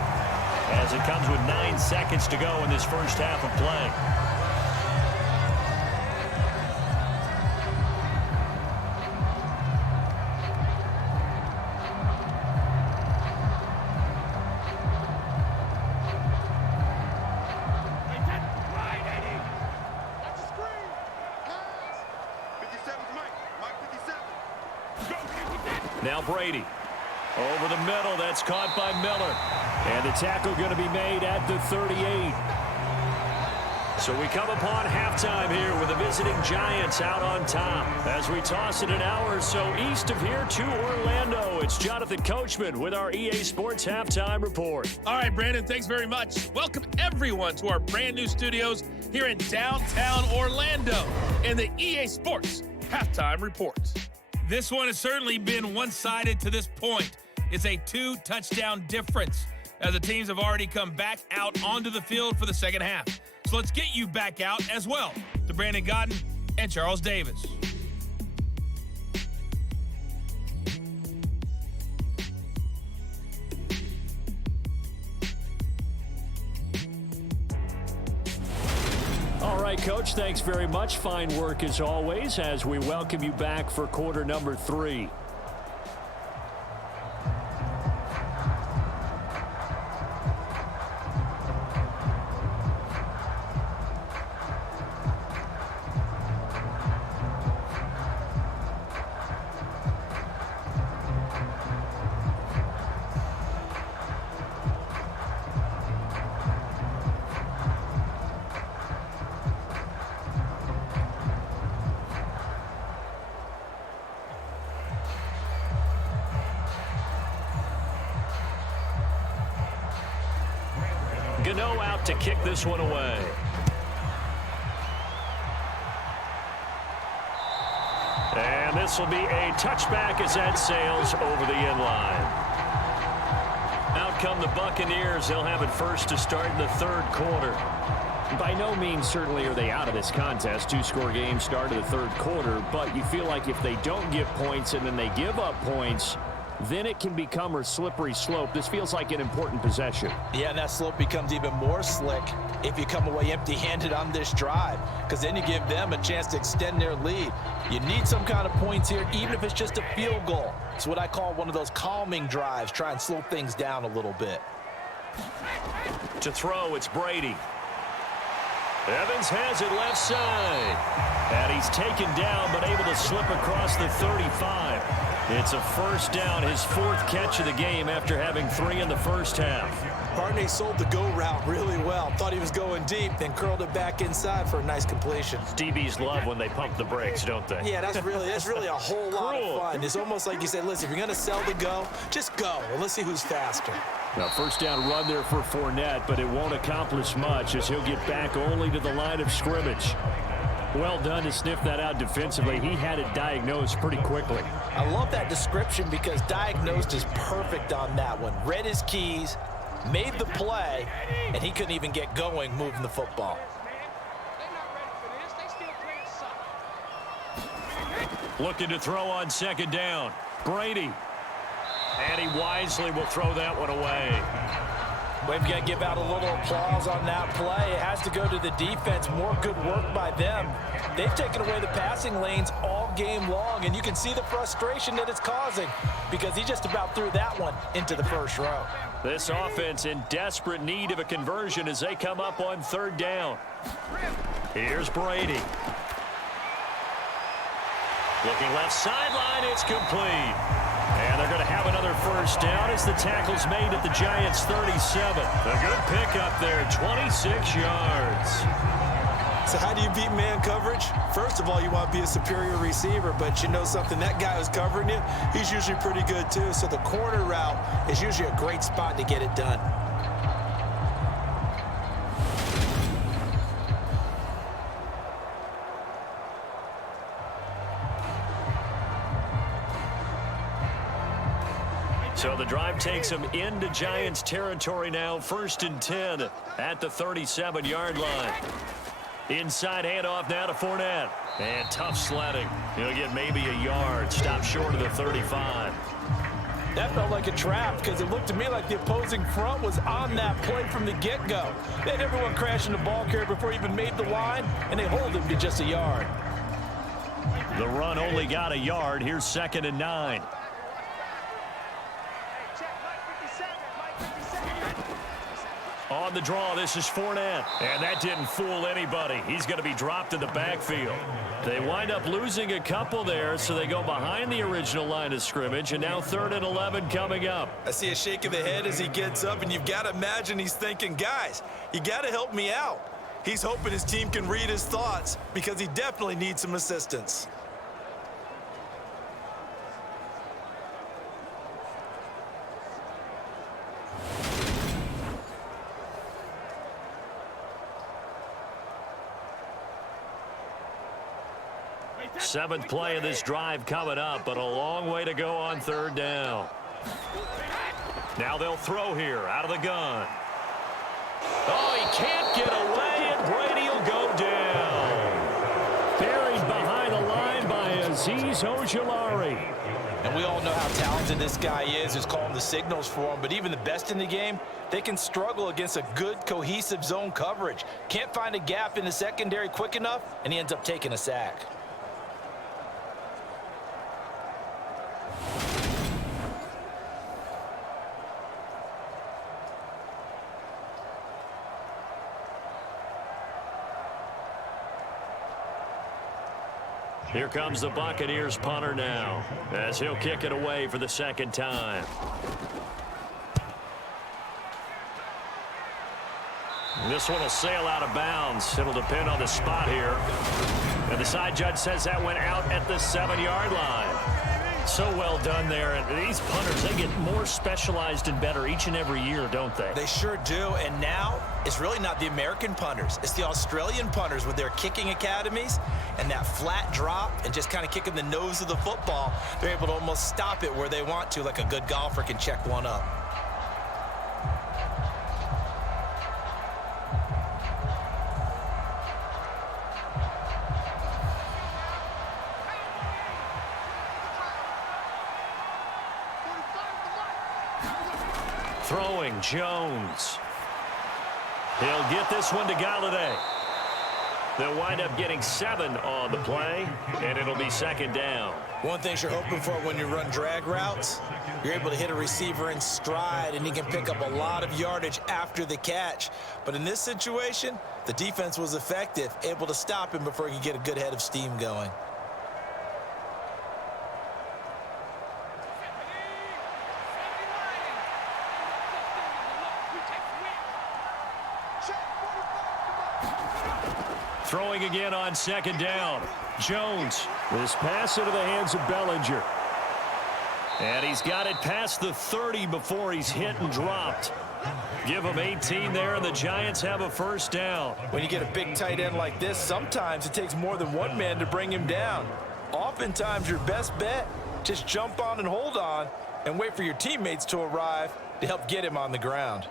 as it comes with 9 seconds to go in this first half of play. Now Brady. Over the middle, that's caught by Miller. And the tackle going to be made at the 38. So we come upon halftime here with the visiting Giants out on top. As we toss it an hour or so east of here to Orlando, it's Jonathan Coachman with our EA Sports Halftime Report. All right, Brandon, thanks very much. Welcome everyone to our brand new studios here in downtown Orlando in the EA Sports Halftime Report. This one has certainly been one-sided to this point. It's a 2-touchdown difference as the teams have already come back out onto the field for the second half. So let's get you back out as well to Brandon Godden and Charles Davis. All right, Coach, thanks very much. Fine work as always as we welcome you back for quarter number 3. Gano out to kick this one away. And this will be a touchback as that sails over the end line. Out come the Buccaneers. They'll have it first to start in the third quarter. By no means certainly are they out of this contest. Two-score game start of the third quarter, but you feel like if they don't get points and then they give up points, then it can become a slippery slope. This feels like an important possession. Yeah, and that slope becomes even more slick if you come away empty-handed on this drive, because then you give them a chance to extend their lead. You need some kind of points here, even if it's just a field goal. It's what I call one of those calming drives. Try and slow things down a little bit. To throw, it's Brady. Evans has it left side. And he's taken down, but able to slip across the 35. It's a first down, his fourth catch of the game after having 3 in the first half. Barney sold the go route really well. Thought he was going deep, then curled it back inside for a nice completion. DBs love when they pump the brakes, don't they? Yeah, that's really a whole lot of fun. It's almost like you say, listen, if you're going to sell the go, just go. Well, let's see who's faster. Now, first down run there for Fournette, but it won't accomplish much as he'll get back only to the line of scrimmage. Well done to sniff that out defensively. He had it diagnosed pretty quickly. I love that description because diagnosed is perfect on that one. Read his keys, made the play, and he couldn't even get going moving the football. Looking to throw on second down. Brady. And he wisely will throw that one away. We've got to give out a little applause on that play. It has to go to the defense. More good work by them. They've taken away the passing lanes all game long, and you can see the frustration that it's causing because he just about threw that one into the first row. This offense in desperate need of a conversion as they come up on third down. Here's Brady. Looking left sideline, it's complete. And they're going to have another first down as the tackle's made at the Giants' 37. A good pickup there, 26 yards. So how do you beat man coverage? First of all, you want to be a superior receiver, but you know something, that guy who's covering you, he's usually pretty good too. So the corner route is usually a great spot to get it done. So the drive takes them into Giants territory now, 1st and 10 at the 37-yard line. Inside handoff now to Fournette. And tough sledding. He'll get maybe a yard, stop short of the 35. That felt like a trap because it looked to me like the opposing front was on that play from the get-go. They had everyone crashing the ball carrier before he even made the line, and they hold him to just a yard. The run only got a yard. Here's 2nd and 9. On the draw, this is Fournette. And that didn't fool anybody. He's going to be dropped in the backfield. They wind up losing a couple there, so they go behind the original line of scrimmage, and now 3rd and 11 coming up. I see a shake of the head as he gets up, and you've got to imagine he's thinking, guys, you got to help me out. He's hoping his team can read his thoughts because he definitely needs some assistance. Seventh play of this drive coming up, but a long way to go on 3rd down. Now they'll throw here out of the gun. Oh, he can't get away, and Brady will go down. Buried behind the line by Azeez Ojulari. And we all know how talented this guy is, who's calling the signals for him. But even the best in the game, they can struggle against a good, cohesive zone coverage. Can't find a gap in the secondary quick enough, and he ends up taking a sack. Here comes the Buccaneers punter now as he'll kick it away for the 2nd time. This one will sail out of bounds. It'll depend on the spot here. And the side judge says that went out at the 7-yard line. So well done there. And these punters, they get more specialized and better each and every year, don't they? They sure do. And now it's really not the American punters. It's the Australian punters with their kicking academies and that flat drop and just kind of kicking the nose of the football. They're able to almost stop it where they want to, like a good golfer can check one up. Throwing Jones. He'll get this one to Galladay. They'll wind up getting 7 on the play, and it'll be second down. One thing you're hoping for when you run drag routes, you're able to hit a receiver in stride, and he can pick up a lot of yardage after the catch. But in this situation, the defense was effective, able to stop him before he could get a good head of steam going. Throwing again on second down. Jones. This pass into the hands of Bellinger. And he's got it past the 30 before he's hit and dropped. Give him 18 there, and the Giants have a first down. When you get a big tight end like this, sometimes it takes more than one man to bring him down. Oftentimes, your best bet, just jump on and hold on and wait for your teammates to arrive to help get him on the ground.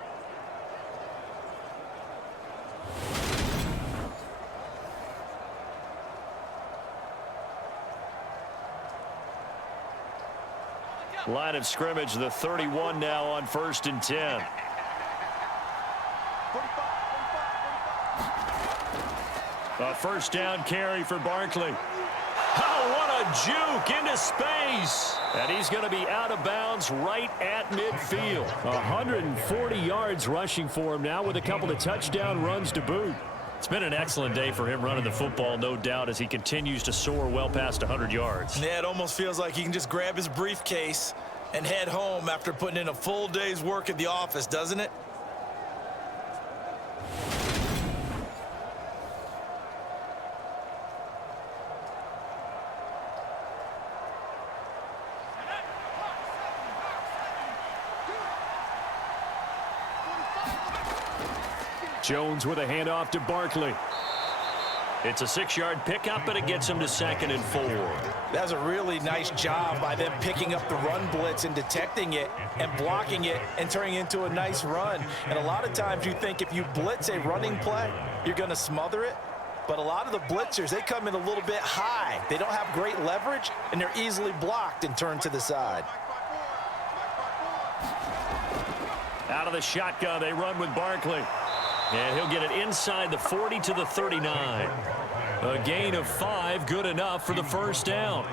Line of scrimmage, the 31 now on 1st and 10. A first down carry for Barkley. Oh, what a juke into space. And he's going to be out of bounds right at midfield. 140 yards rushing for him now with a couple of touchdown runs to boot. It's been an excellent day for him running the football, no doubt, as he continues to soar well past 100 yards. Yeah, it almost feels like he can just grab his briefcase and head home after putting in a full day's work at the office, doesn't it? Jones with a handoff to Barkley. It's a 6-yard pickup, but it gets him to 2nd and 4. That was a really nice job by them picking up the run blitz and detecting it and blocking it and turning it into a nice run. And a lot of times you think if you blitz a running play, you're going to smother it. But a lot of the blitzers, they come in a little bit high. They don't have great leverage, and they're easily blocked and turned to the side. Out of the shotgun, they run with Barkley. And he'll get it inside the 40 to the 39. A gain of 5, good enough for the first down.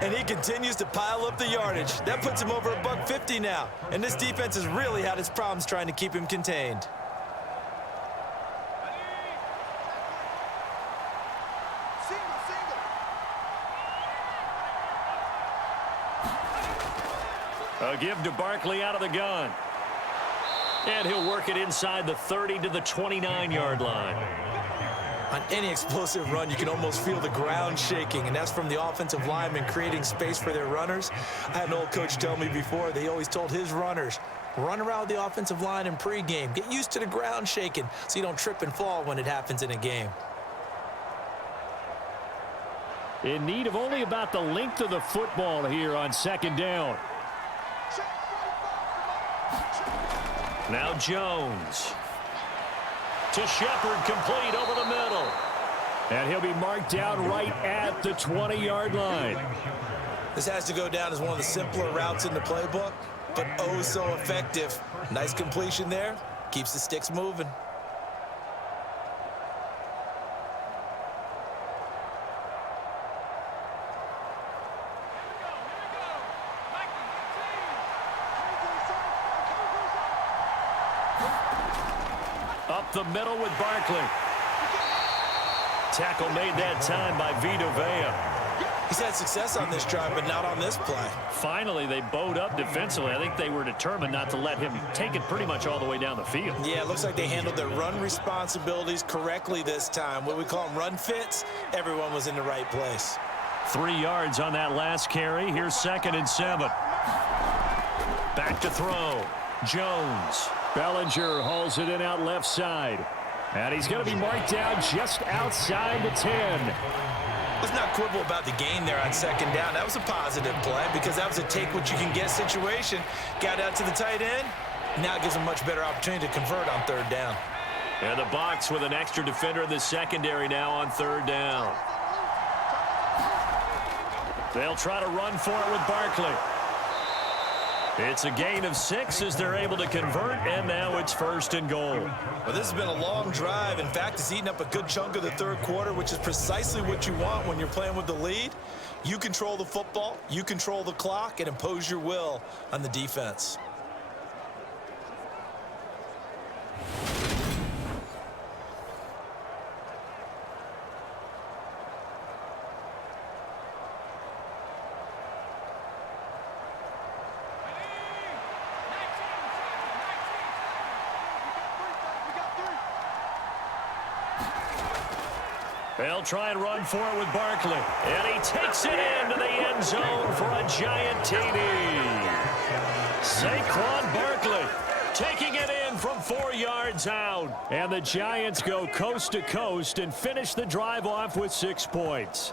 And he continues to pile up the yardage. That puts him over $150 now. And this defense has really had its problems trying to keep him contained. A give to Barkley out of the gun. And he'll work it inside the 30 to the 29-yard line. On any explosive run, you can almost feel the ground shaking, and that's from the offensive linemen creating space for their runners. I had an old coach tell me before, they always told his runners, run around the offensive line in pregame. Get used to the ground shaking so you don't trip and fall when it happens in a game. In need of only about the length of the football here on 2nd down. Now Jones. To Shepard, complete over the middle. And he'll be marked down right at the 20-yard line. This has to go down as one of the simpler routes in the playbook, but oh so effective. Nice completion there. Keeps the sticks moving. Up the middle with Barkley. Tackle made that time by Vita Vea. He's had success on this drive, but not on this play. Finally, they bowed up defensively. I think they were determined not to let him take it pretty much all the way down the field. Yeah, it looks like they handled their run responsibilities correctly this time. What we call them run fits, everyone was in the right place. 3 yards on that last carry. Here's 2nd and 7. Back to throw. Jones. Bellinger hauls it in out left side. And he's going to be marked down just outside the 10. Let's not quibble about the gain there on 2nd down. That was a positive play because that was a take-what-you-can-get situation. Got out to the tight end. Now it gives them much better opportunity to convert on 3rd down. And the Bucs with an extra defender in the secondary now on 3rd down. They'll try to run for it with Barkley. It's a gain of 6 as they're able to convert, and now it's 1st and goal. Well, this has been a long drive. In fact, it's eaten up a good chunk of the 3rd quarter, which is precisely what you want when you're playing with the lead. You control the football, you control the clock, and impose your will on the defense. They'll try and run for it with Barkley. And he takes it into the end zone for a giant TD. Saquon Barkley taking it in from 4 yards out. And the Giants go coast to coast and finish the drive off with 6 points.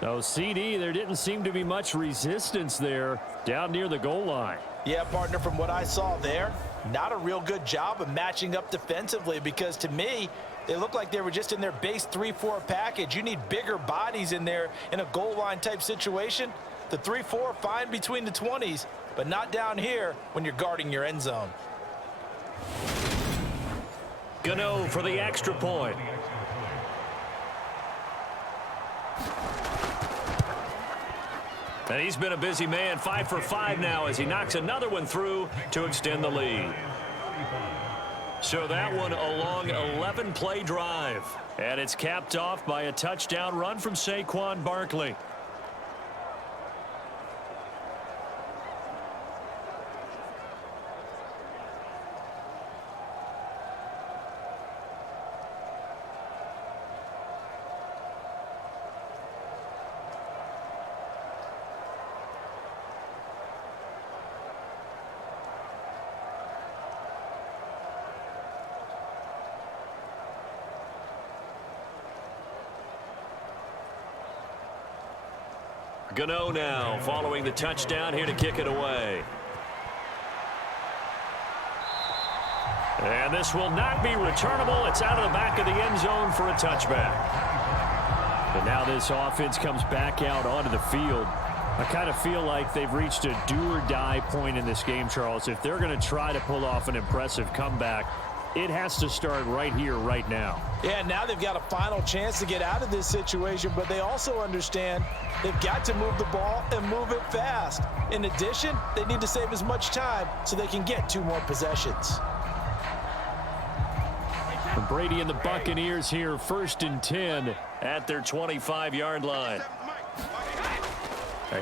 So, CD, there didn't seem to be much resistance there down near the goal line. Yeah, partner, from what I saw there, not a real good job of matching up defensively because to me, they look like they were just in their base 3-4 package. You need bigger bodies in there in a goal line type situation. The 3-4 fine between the 20s, but not down here when you're guarding your end zone. Gano for the extra point. And he's been a busy man, 5 for 5 now as he knocks another one through to extend the lead. So that one a long 11-play drive. And it's capped off by a touchdown run from Saquon Barkley. Gano now following the touchdown here to kick it away. And this will not be returnable. It's out of the back of the end zone for a touchback. And now this offense comes back out onto the field. I kind of feel like they've reached a do-or-die point in this game, Charles. If they're going to try to pull off an impressive comeback, it has to start right here, right now. Yeah, now they've got a final chance to get out of this situation, but they also understand they've got to move the ball and move it fast. In addition, they need to save as much time so they can get 2 more possessions. Brady and the Buccaneers here, 1st and 10 at their 25-yard line.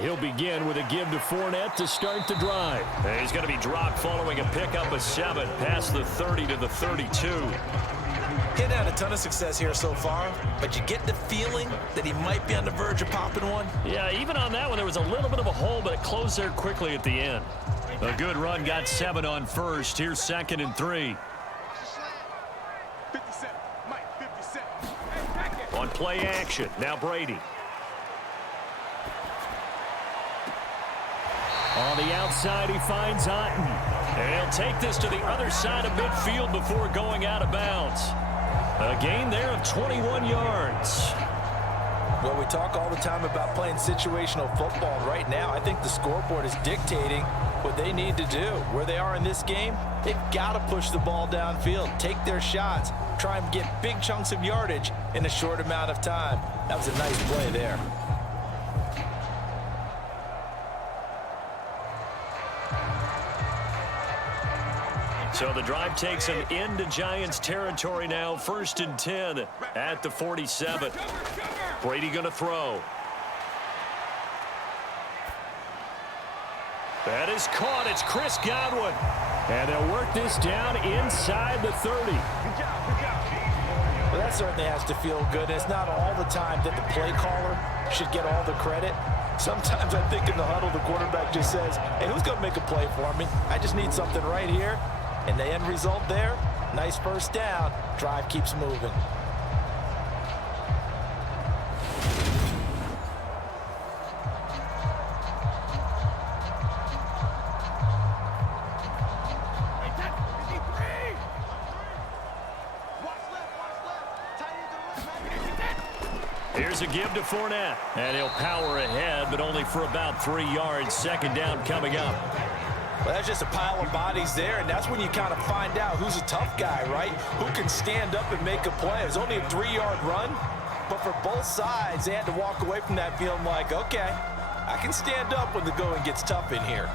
He'll begin with a give to Fournette to start the drive. And he's going to be dropped following a pickup of 7 past the 30 to the 32. He's had a ton of success here so far, but you get the feeling that he might be on the verge of popping one. Yeah, even on that one, there was a little bit of a hole, but it closed there quickly at the end. A good run got 7 on first. Here's 2nd and 3. 57, Mike, 57. On play action, now Brady. On the outside, he finds Otten. And he'll take this to the other side of midfield before going out of bounds. A gain there of 21 yards. Well, we talk all the time about playing situational football. Right now, I think the scoreboard is dictating what they need to do. Where they are in this game, they've got to push the ball downfield, take their shots, try and get big chunks of yardage in a short amount of time. That was a nice play there. So the drive takes them into Giants territory now. 1st and 10 at the 47. Brady going to throw. That is caught. It's Chris Godwin. And they'll work this down inside the 30. Well, that certainly has to feel good. It's not all the time that the play caller should get all the credit. Sometimes I think in the huddle, the quarterback just says, hey, who's going to make a play for me? I just need something right here. And the end result there, nice first down. Drive keeps moving. Here's a give to Fournette. And he'll power ahead, but only for about 3 yards. Second down coming up. Well, that's just a pile of bodies there, and that's when you kind of find out who's a tough guy, right? Who can stand up and make a play. It was only a 3-yard run, but for both sides, they had to walk away from that feeling like, okay, I can stand up when the going gets tough in here.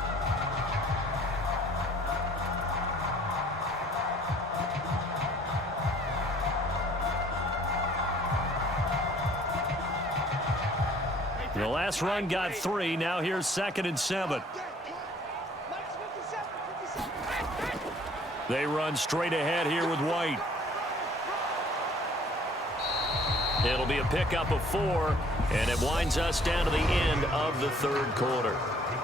The last run got 3. Now here's 2nd and 7. They run straight ahead here with White. It'll be a pickup of 4, and it winds us down to the end of the 3rd quarter.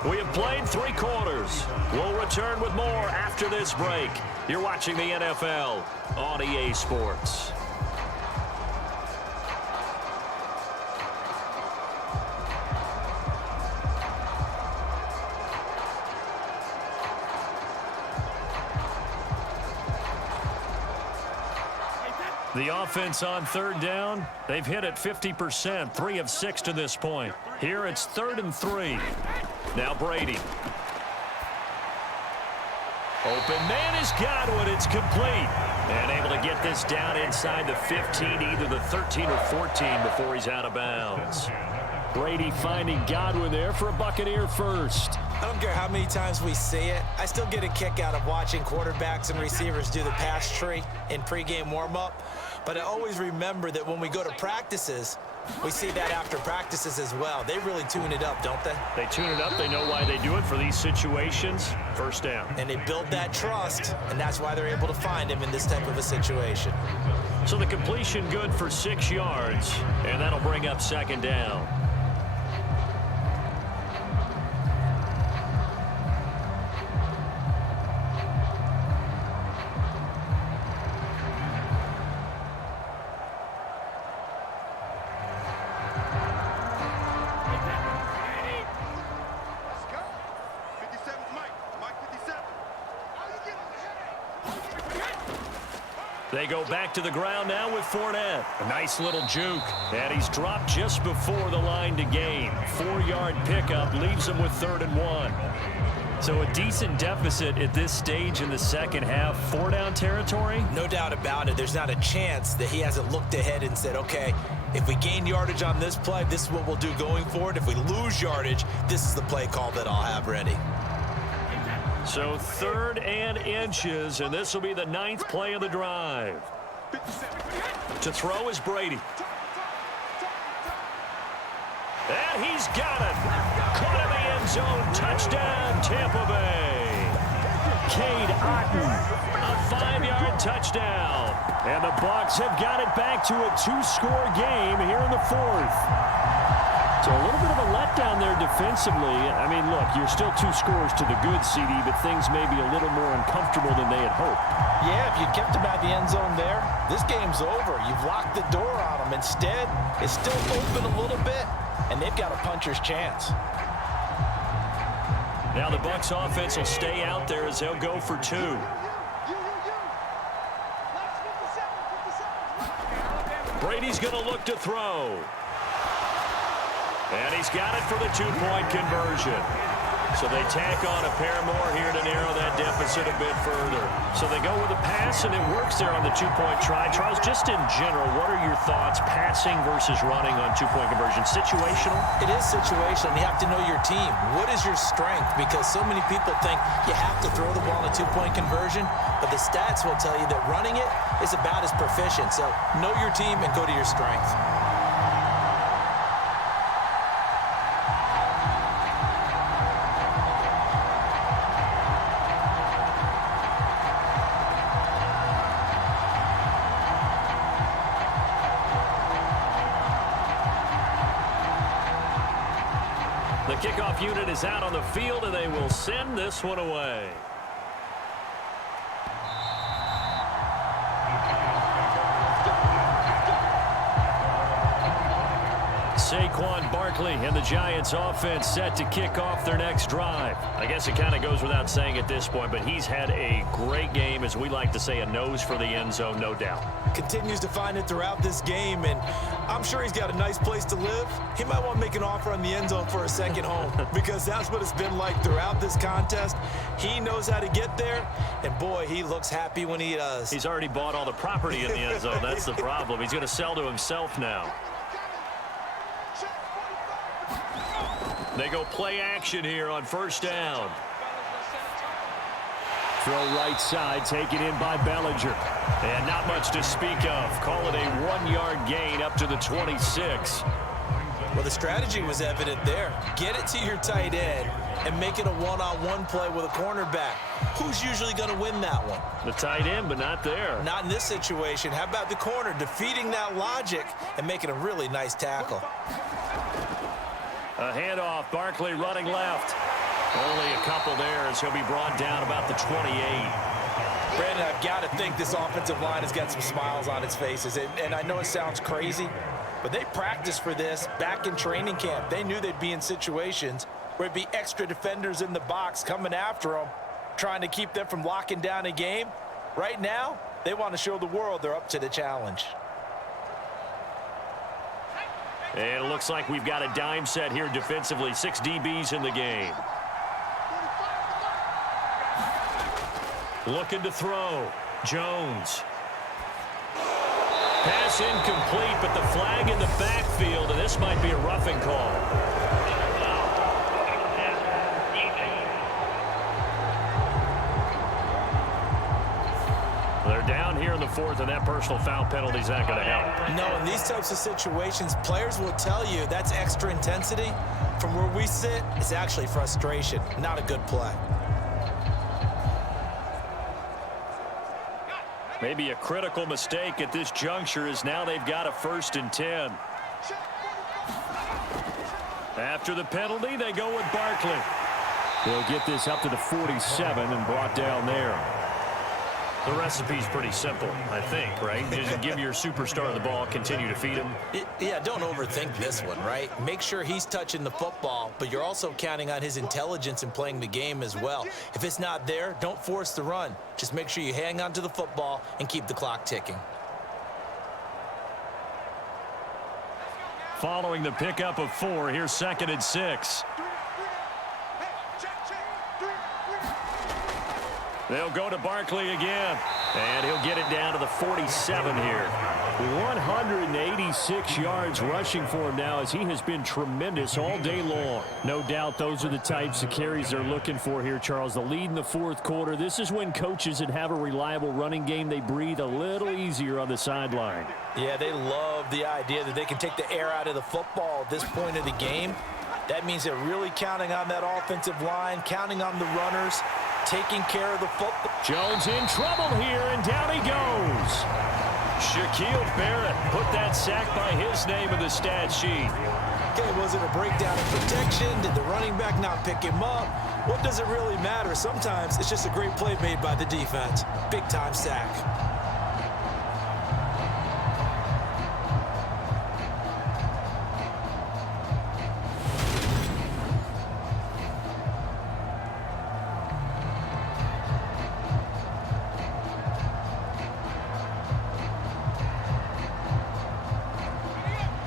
We have played 3 quarters. We'll return with more after this break. You're watching the NFL on EA Sports. The offense on 3rd down, they've hit it 50%, 3 of 6 to this point. Here it's 3rd and 3. Now Brady. Open man is Godwin. It's complete. And able to get this down inside the 15, either the 13 or 14 before he's out of bounds. Brady finding Godwin there for a Buccaneer first. I don't care how many times we see it. I still get a kick out of watching quarterbacks and receivers do the pass tree in pregame warm-up. But I always remember that when we go to practices, we see that after practices as well. They really tune it up, don't they? They tune it up. They know why they do it for these situations. First down. And they build that trust, and that's why they're able to find him in this type of a situation. So the completion good for 6 yards, and that'll bring up 2nd down. They go back to the ground now with Fournette. A nice little juke. And he's dropped just before the line to gain. 4-yard pickup leaves him with 3rd and 1. So a decent deficit at this stage in the second half. 4-down territory? No doubt about it. There's not a chance that he hasn't looked ahead and said, okay, if we gain yardage on this play, this is what we'll do going forward. If we lose yardage, this is the play call that I'll have ready. So 3rd and inches, and this will be the 9th play of the drive. To throw is Brady. And he's got it. Caught in the end zone. Touchdown, Tampa Bay. Cade Otton, a 5-yard touchdown. And the Bucs have got it back to a 2-score game here in the 4th. So a little bit of a letdown there defensively. I mean, look, you're still 2 scores to the good, CD, but things may be a little more uncomfortable than they had hoped. Yeah, if you kept him at the end zone there, this game's over. You've locked the door on him. Instead, it's still open a little bit, and they've got a puncher's chance. Now the Bucs offense will stay out there as they'll go for 2. Brady's going to look to throw. And he's got it for the 2-point conversion. So they tack on a pair more here to narrow that deficit a bit further. So they go with a pass, and it works there on the 2-point try. Charles, just in general, what are your thoughts passing versus running on 2-point conversion? Situational? It is situational. You have to know your team. What is your strength? Because so many people think you have to throw the ball in a 2-point conversion, but the stats will tell you that running it is about as proficient. So know your team and go to your strength. kickoff unit is out on the field, and they will send this one away. Saquon Barkley and the Giants offense set to kick off their next drive. I guess it kind of goes without saying at this point, but he's had a great game, as we like to say, a nose for the end zone, no doubt. Continues to find it throughout this game, and I'm sure he's got a nice place to live. He might want to make an offer on the end zone for a second home because that's what it's been like throughout this contest. He knows how to get there, and boy, he looks happy when he does. He's already bought all the property in the end zone. That's the problem. He's going to sell to himself now. They go play action here on first down. Throw right side, taken in by Bellinger. And not much to speak of. Call it a 1-yard gain up to the 26. Well, the strategy was evident there. Get it to your tight end and make it a one-on-one play with a cornerback. Who's usually going to win that one? The tight end, but not there. Not in this situation. How about the corner defeating that logic and making a really nice tackle? A handoff, Barkley running left. Only a couple there as he'll be brought down about the 28. Brandon, I've got to think this offensive line has got some smiles on its faces. And I know it sounds crazy, but they practiced for this back in training camp. They knew they'd be in situations where it'd be extra defenders in the box coming after them, trying to keep them from locking down a game. Right now, they want to show the world they're up to the challenge. And it looks like we've got a dime set here defensively. 6 DBs in the game. Looking to throw. Jones. Pass incomplete, but the flag in the backfield, and this might be a roughing call. They're down here in the fourth, and that personal foul penalty is not going to help. No, in these types of situations, players will tell you that's extra intensity. From where we sit, it's actually frustration, not a good play. Maybe a critical mistake at this juncture is now they've got a 1st and 10. After the penalty, they go with Barkley. They'll get this up to the 47 and brought down there. The recipe's pretty simple, I think, right? Just give your superstar the ball, continue to feed him. Yeah, don't overthink this one, right? Make sure he's touching the football, but you're also counting on his intelligence in playing the game as well. If it's not there, don't force the run. Just make sure you hang on to the football and keep the clock ticking. Following the pickup of 4, here's 2nd and 6. They'll go to Barkley again, and he'll get it down to the 47 here. 186 yards rushing for him now, as he has been tremendous all day long. No doubt those are the types of carries they're looking for here, Charles. The lead in the 4th quarter. This is when coaches that have a reliable running game, they breathe a little easier on the sideline. Yeah, they love the idea that they can take the air out of the football at this point of the game. That means they're really counting on that offensive line, counting on the runners, taking care of the football. Jones in trouble here, and down he goes. Shaquille Barrett put that sack by his name in the stat sheet. Okay, was it a breakdown in protection? Did the running back not pick him up? What does it really matter? Sometimes it's just a great play made by the defense. Big-time sack.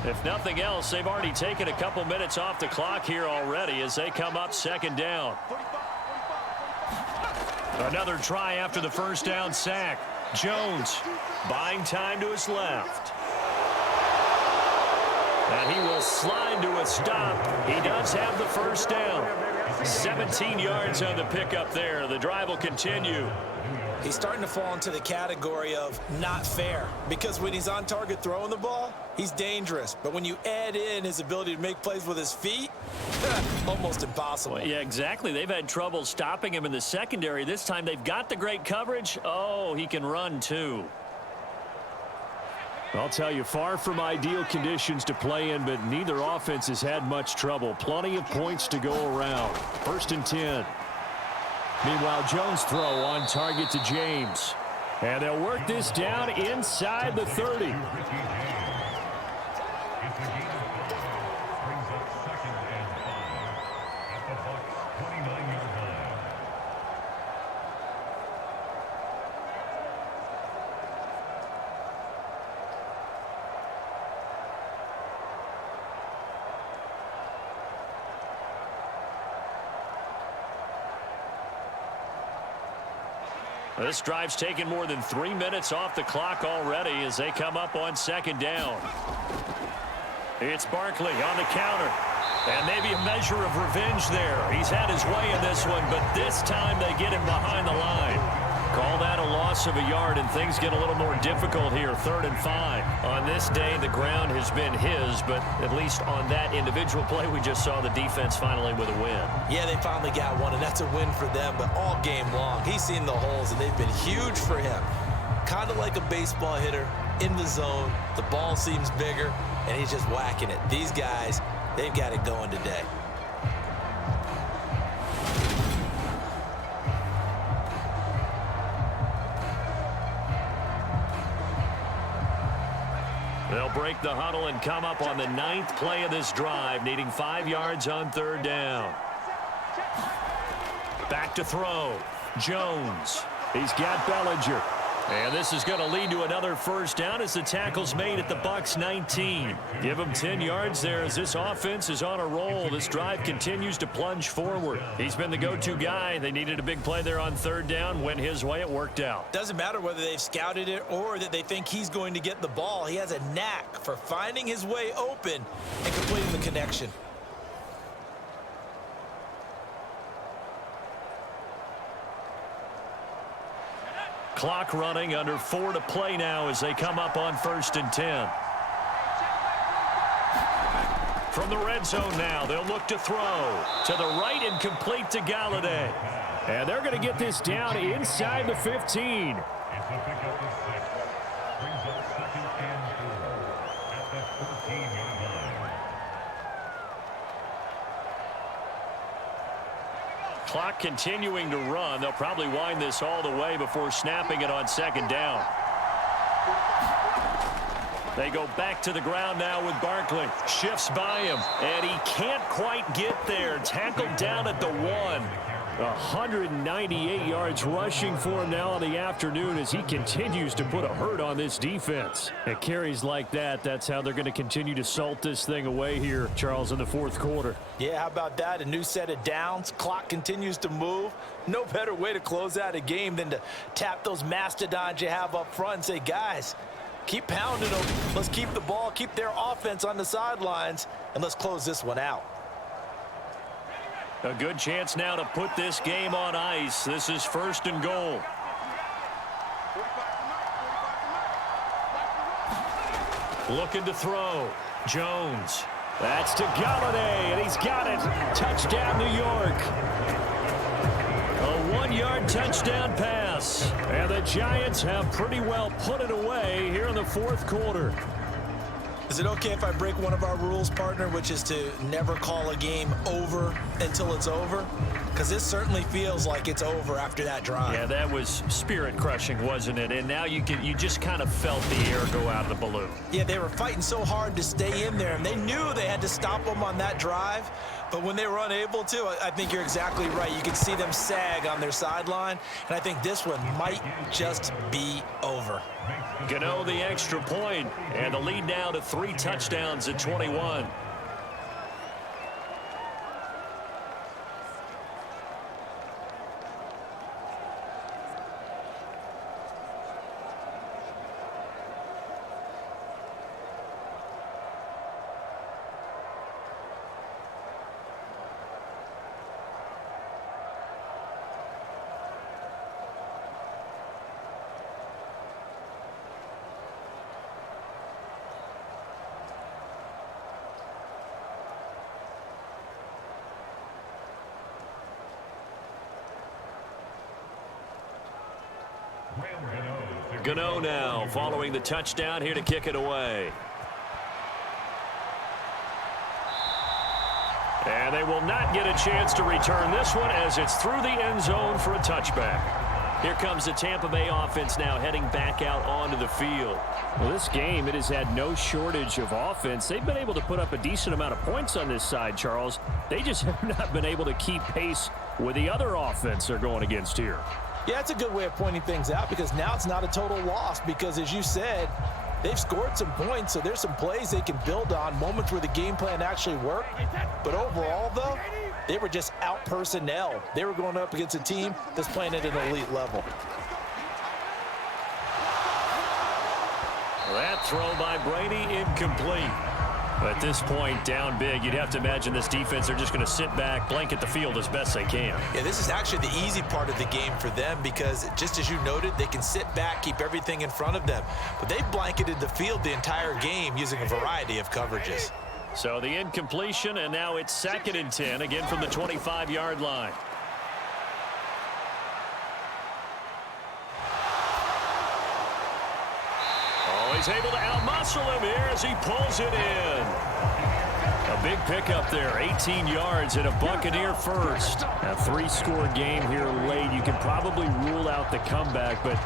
If nothing else, they've already taken a couple minutes off the clock here already as they come up 2nd down. Another try after the 1st down sack. Jones buying time to his left. And he will slide to a stop. He does have the 1st down. 17 yards on the pickup there. The drive will continue. He's starting to fall into the category of not fair, because when he's on target throwing the ball, he's dangerous. But when you add in his ability to make plays with his feet, almost impossible. Well, yeah, exactly. They've had trouble stopping him in the secondary. This time they've got the great coverage. Oh, he can run too. I'll tell you, far from ideal conditions to play in, but neither offense has had much trouble. Plenty of points to go around. 1st and 10. Meanwhile, Jones' throw on target to James. And they'll work this down inside the 30. This drive's taken more than 3 minutes off the clock already as they come up on 2nd down. It's Barkley on the counter. And maybe a measure of revenge there. He's had his way in this one, but this time they get him behind the line. Call that a loss of a yard, and things get a little more difficult here. 3rd and 5. On this day, the ground has been his, but at least on that individual play, we just saw the defense finally with a win. Yeah, they finally got one, and that's a win for them, but all game long, he's seen the holes, and they've been huge for him. Kind of like a baseball hitter in the zone. The ball seems bigger, and he's just whacking it. These guys, they've got it going today. They'll break the huddle and come up on the 9th play of this drive, needing 5 yards on 3rd down. Back to throw. Jones. He's got Bellinger. And this is going to lead to another 1st down as the tackle's made at the Bucs 19. Give them 10 yards there as this offense is on a roll. This drive continues to plunge forward. He's been the go-to guy. They needed a big play there on 3rd down. Went his way. It worked out. Doesn't matter whether they've scouted it or that they think he's going to get the ball. He has a knack for finding his way open and completing the connection. Clock running, under 4 to play now as they come up on 1st and 10. From the red zone now, they'll look to throw. To the right and complete to Galladay. And they're going to get this down inside the 15. Clock continuing to run. They'll probably wind this all the way before snapping it on 2nd down. They go back to the ground now with Barkley. Shifts by him, and he can't quite get there. Tackled down at the 1. 198 yards rushing for him now in the afternoon as he continues to put a hurt on this defense. At carries like that, that's how they're going to continue to salt this thing away here, Charles, in the 4th quarter. Yeah, how about that? A new set of downs. Clock continues to move. No better way to close out a game than to tap those mastodons you have up front and say, guys, keep pounding them. Let's keep the ball, keep their offense on the sidelines, and let's close this one out. A good chance now to put this game on ice. This is 1st and goal. Looking to throw. Jones. That's to Galladay, and he's got it. Touchdown, New York. A 1-yard touchdown pass. And the Giants have pretty well put it away here in the 4th quarter. Is it okay if I break one of our rules, partner, which is to never call a game over until it's over? Because this certainly feels like it's over after that drive. Yeah, that was spirit-crushing, wasn't it? And now you just kind of felt the air go out of the balloon. Yeah, they were fighting so hard to stay in there, and they knew they had to stop them on that drive. But when they were unable to, I think you're exactly right. You could see them sag on their sideline, and I think this one might just be over. Gano the extra point, and the lead now to 3 touchdowns at 21. Gano now following the touchdown here to kick it away. And they will not get a chance to return this one as it's through the end zone for a touchback. Here comes the Tampa Bay offense now heading back out onto the field. Well, this game, it has had no shortage of offense. They've been able to put up a decent amount of points on this side, Charles. They just have not been able to keep pace with the other offense they're going against here. Yeah, that's a good way of pointing things out because now it's not a total loss because, as you said, they've scored some points, so there's some plays they can build on, moments where the game plan actually worked. But overall, though, they were just out personnel. They were going up against a team that's playing at an elite level. That throw by Brady incomplete. At this point, down big, you'd have to imagine this defense are just going to sit back, blanket the field as best they can. Yeah, this is actually the easy part of the game for them because, just as you noted, they can sit back, keep everything in front of them. But they blanketed the field the entire game using a variety of coverages. So the incompletion, and now it's 2nd and 10, again from the 25-yard line. Oh, he's able to outmuscle him here as he pulls it in. A big pickup there, 18 yards and a Buccaneer first. A 3-score game here late. You can probably rule out the comeback, but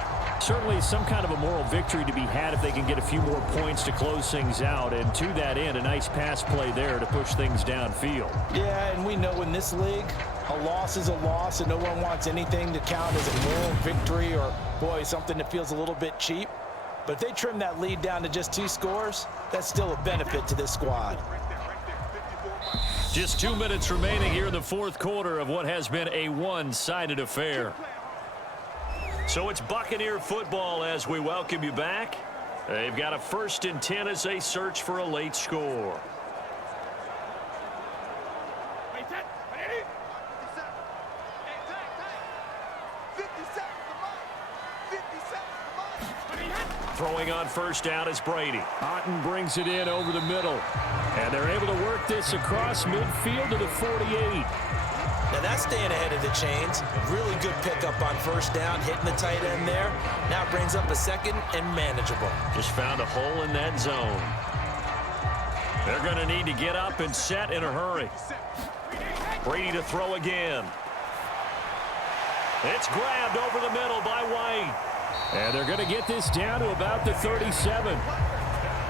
certainly some kind of a moral victory to be had if they can get a few more points to close things out. And to that end, a nice pass play there to push things downfield. Yeah, and we know in this league, a loss is a loss, and no one wants anything to count as a moral victory or, boy, something that feels a little bit cheap. But if they trim that lead down to just 2 scores, that's still a benefit to this squad. Just 2 minutes remaining here in the 4th quarter of what has been a one-sided affair. So it's Buccaneer football as we welcome you back. They've got a 1st and 10 as they search for a late score. Throwing on 1st down is Brady. Otten brings it in over the middle. And they're able to work this across midfield to the 48. Now that's staying ahead of the chains. Really good pickup on 1st down, hitting the tight end there. Now brings up a 2nd and manageable. Just found a hole in that zone. They're going to need to get up and set in a hurry. Brady to throw again. It's grabbed over the middle by White. And they're going to get this down to about the 37.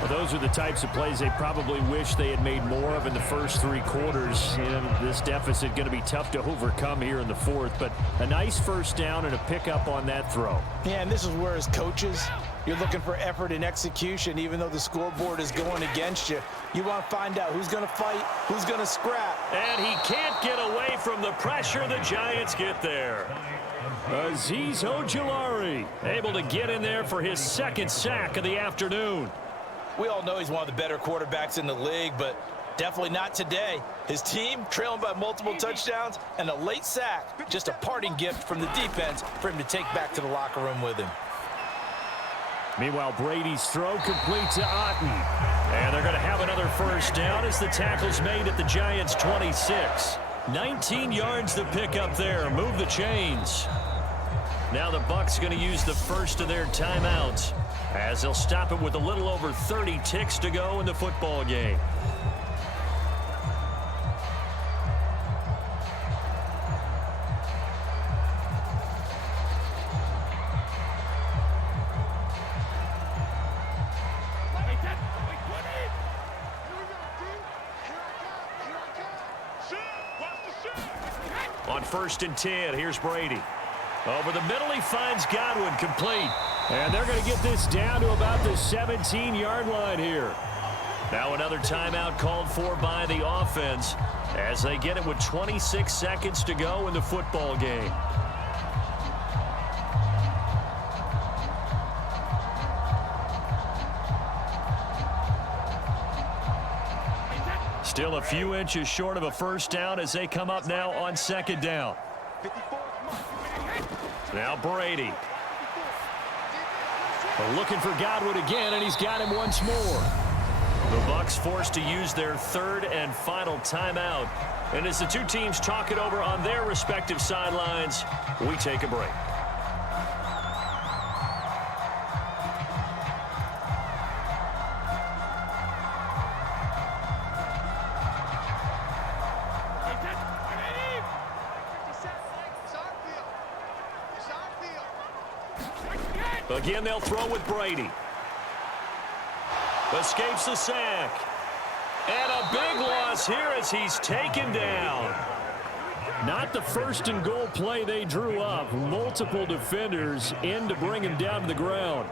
Well, those are the types of plays they probably wish they had made more of in the first 3 quarters. And this deficit going to be tough to overcome here in the 4th. But a nice 1st down and a pickup on that throw. Yeah, and this is where, as coaches, you're looking for effort and execution. Even though the scoreboard is going against you, you want to find out who's going to fight, who's going to scrap. And he can't get away from the pressure. The Giants get there. Azeez Ojulari able to get in there for his 2nd sack of the afternoon. We all know he's one of the better quarterbacks in the league, but definitely not today. His team trailing by multiple touchdowns and a late sack. Just a parting gift from the defense for him to take back to the locker room with him. Meanwhile, Brady's throw complete to Otten. And they're going to have another 1st down as the tackle's made at the Giants' 26. 19 yards to pick up there. Move the chains. Now the Bucs going to use the 1st of their timeouts as they'll stop it with a little over 30 ticks to go in the football game. On 1st and 10, here's Brady. Over the middle, he finds Godwin, complete. And they're going to get this down to about the 17-yard line here. Now another timeout called for by the offense as they get it with 26 seconds to go in the football game. Still a few inches short of a 1st down as they come up now on 2nd down. Now Brady. Looking for Godwin again, and he's got him once more. The Bucs forced to use their 3rd and final timeout. And as the 2 teams talk it over on their respective sidelines, we take a break. Again, they'll throw with Brady. Escapes the sack. And a big loss here as he's taken down. Not the first and goal play they drew up. Multiple defenders in to bring him down to the ground.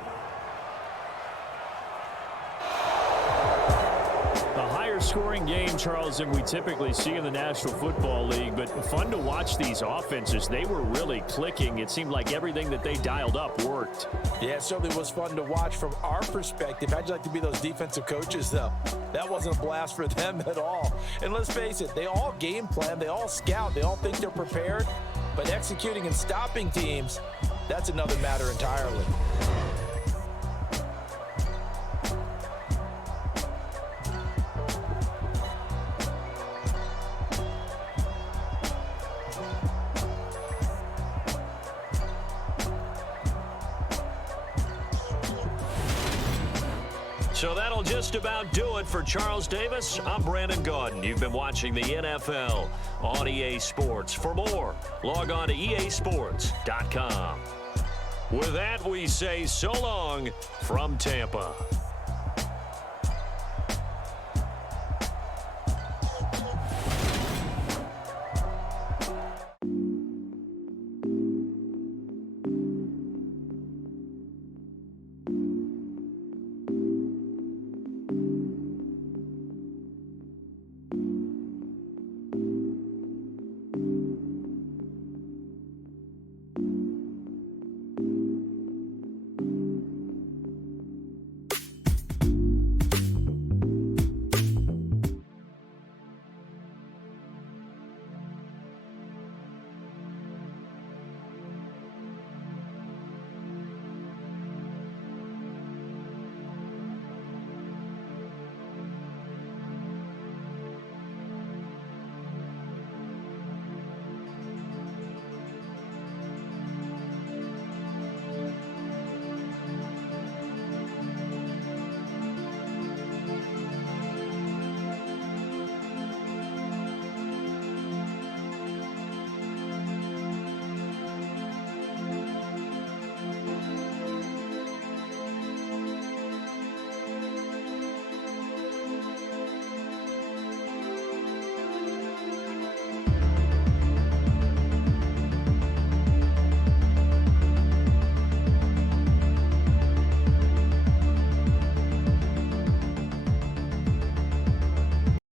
Scoring game, Charles, than we typically see in the National Football League, but fun to watch these offenses. They were really clicking. It seemed like everything that they dialed up worked. Yeah, it certainly was fun to watch from our perspective. How'd you like to be those defensive coaches, though? That wasn't a blast for them at all. And let's face it, they all game plan, they all scout, they all think they're prepared, but executing and stopping teams, that's another matter entirely. So that'll just about do it for Charles Davis. I'm Brandon Gaudin. You've been watching the NFL on EA Sports. For more, log on to easports.com. With that, we say so long from Tampa.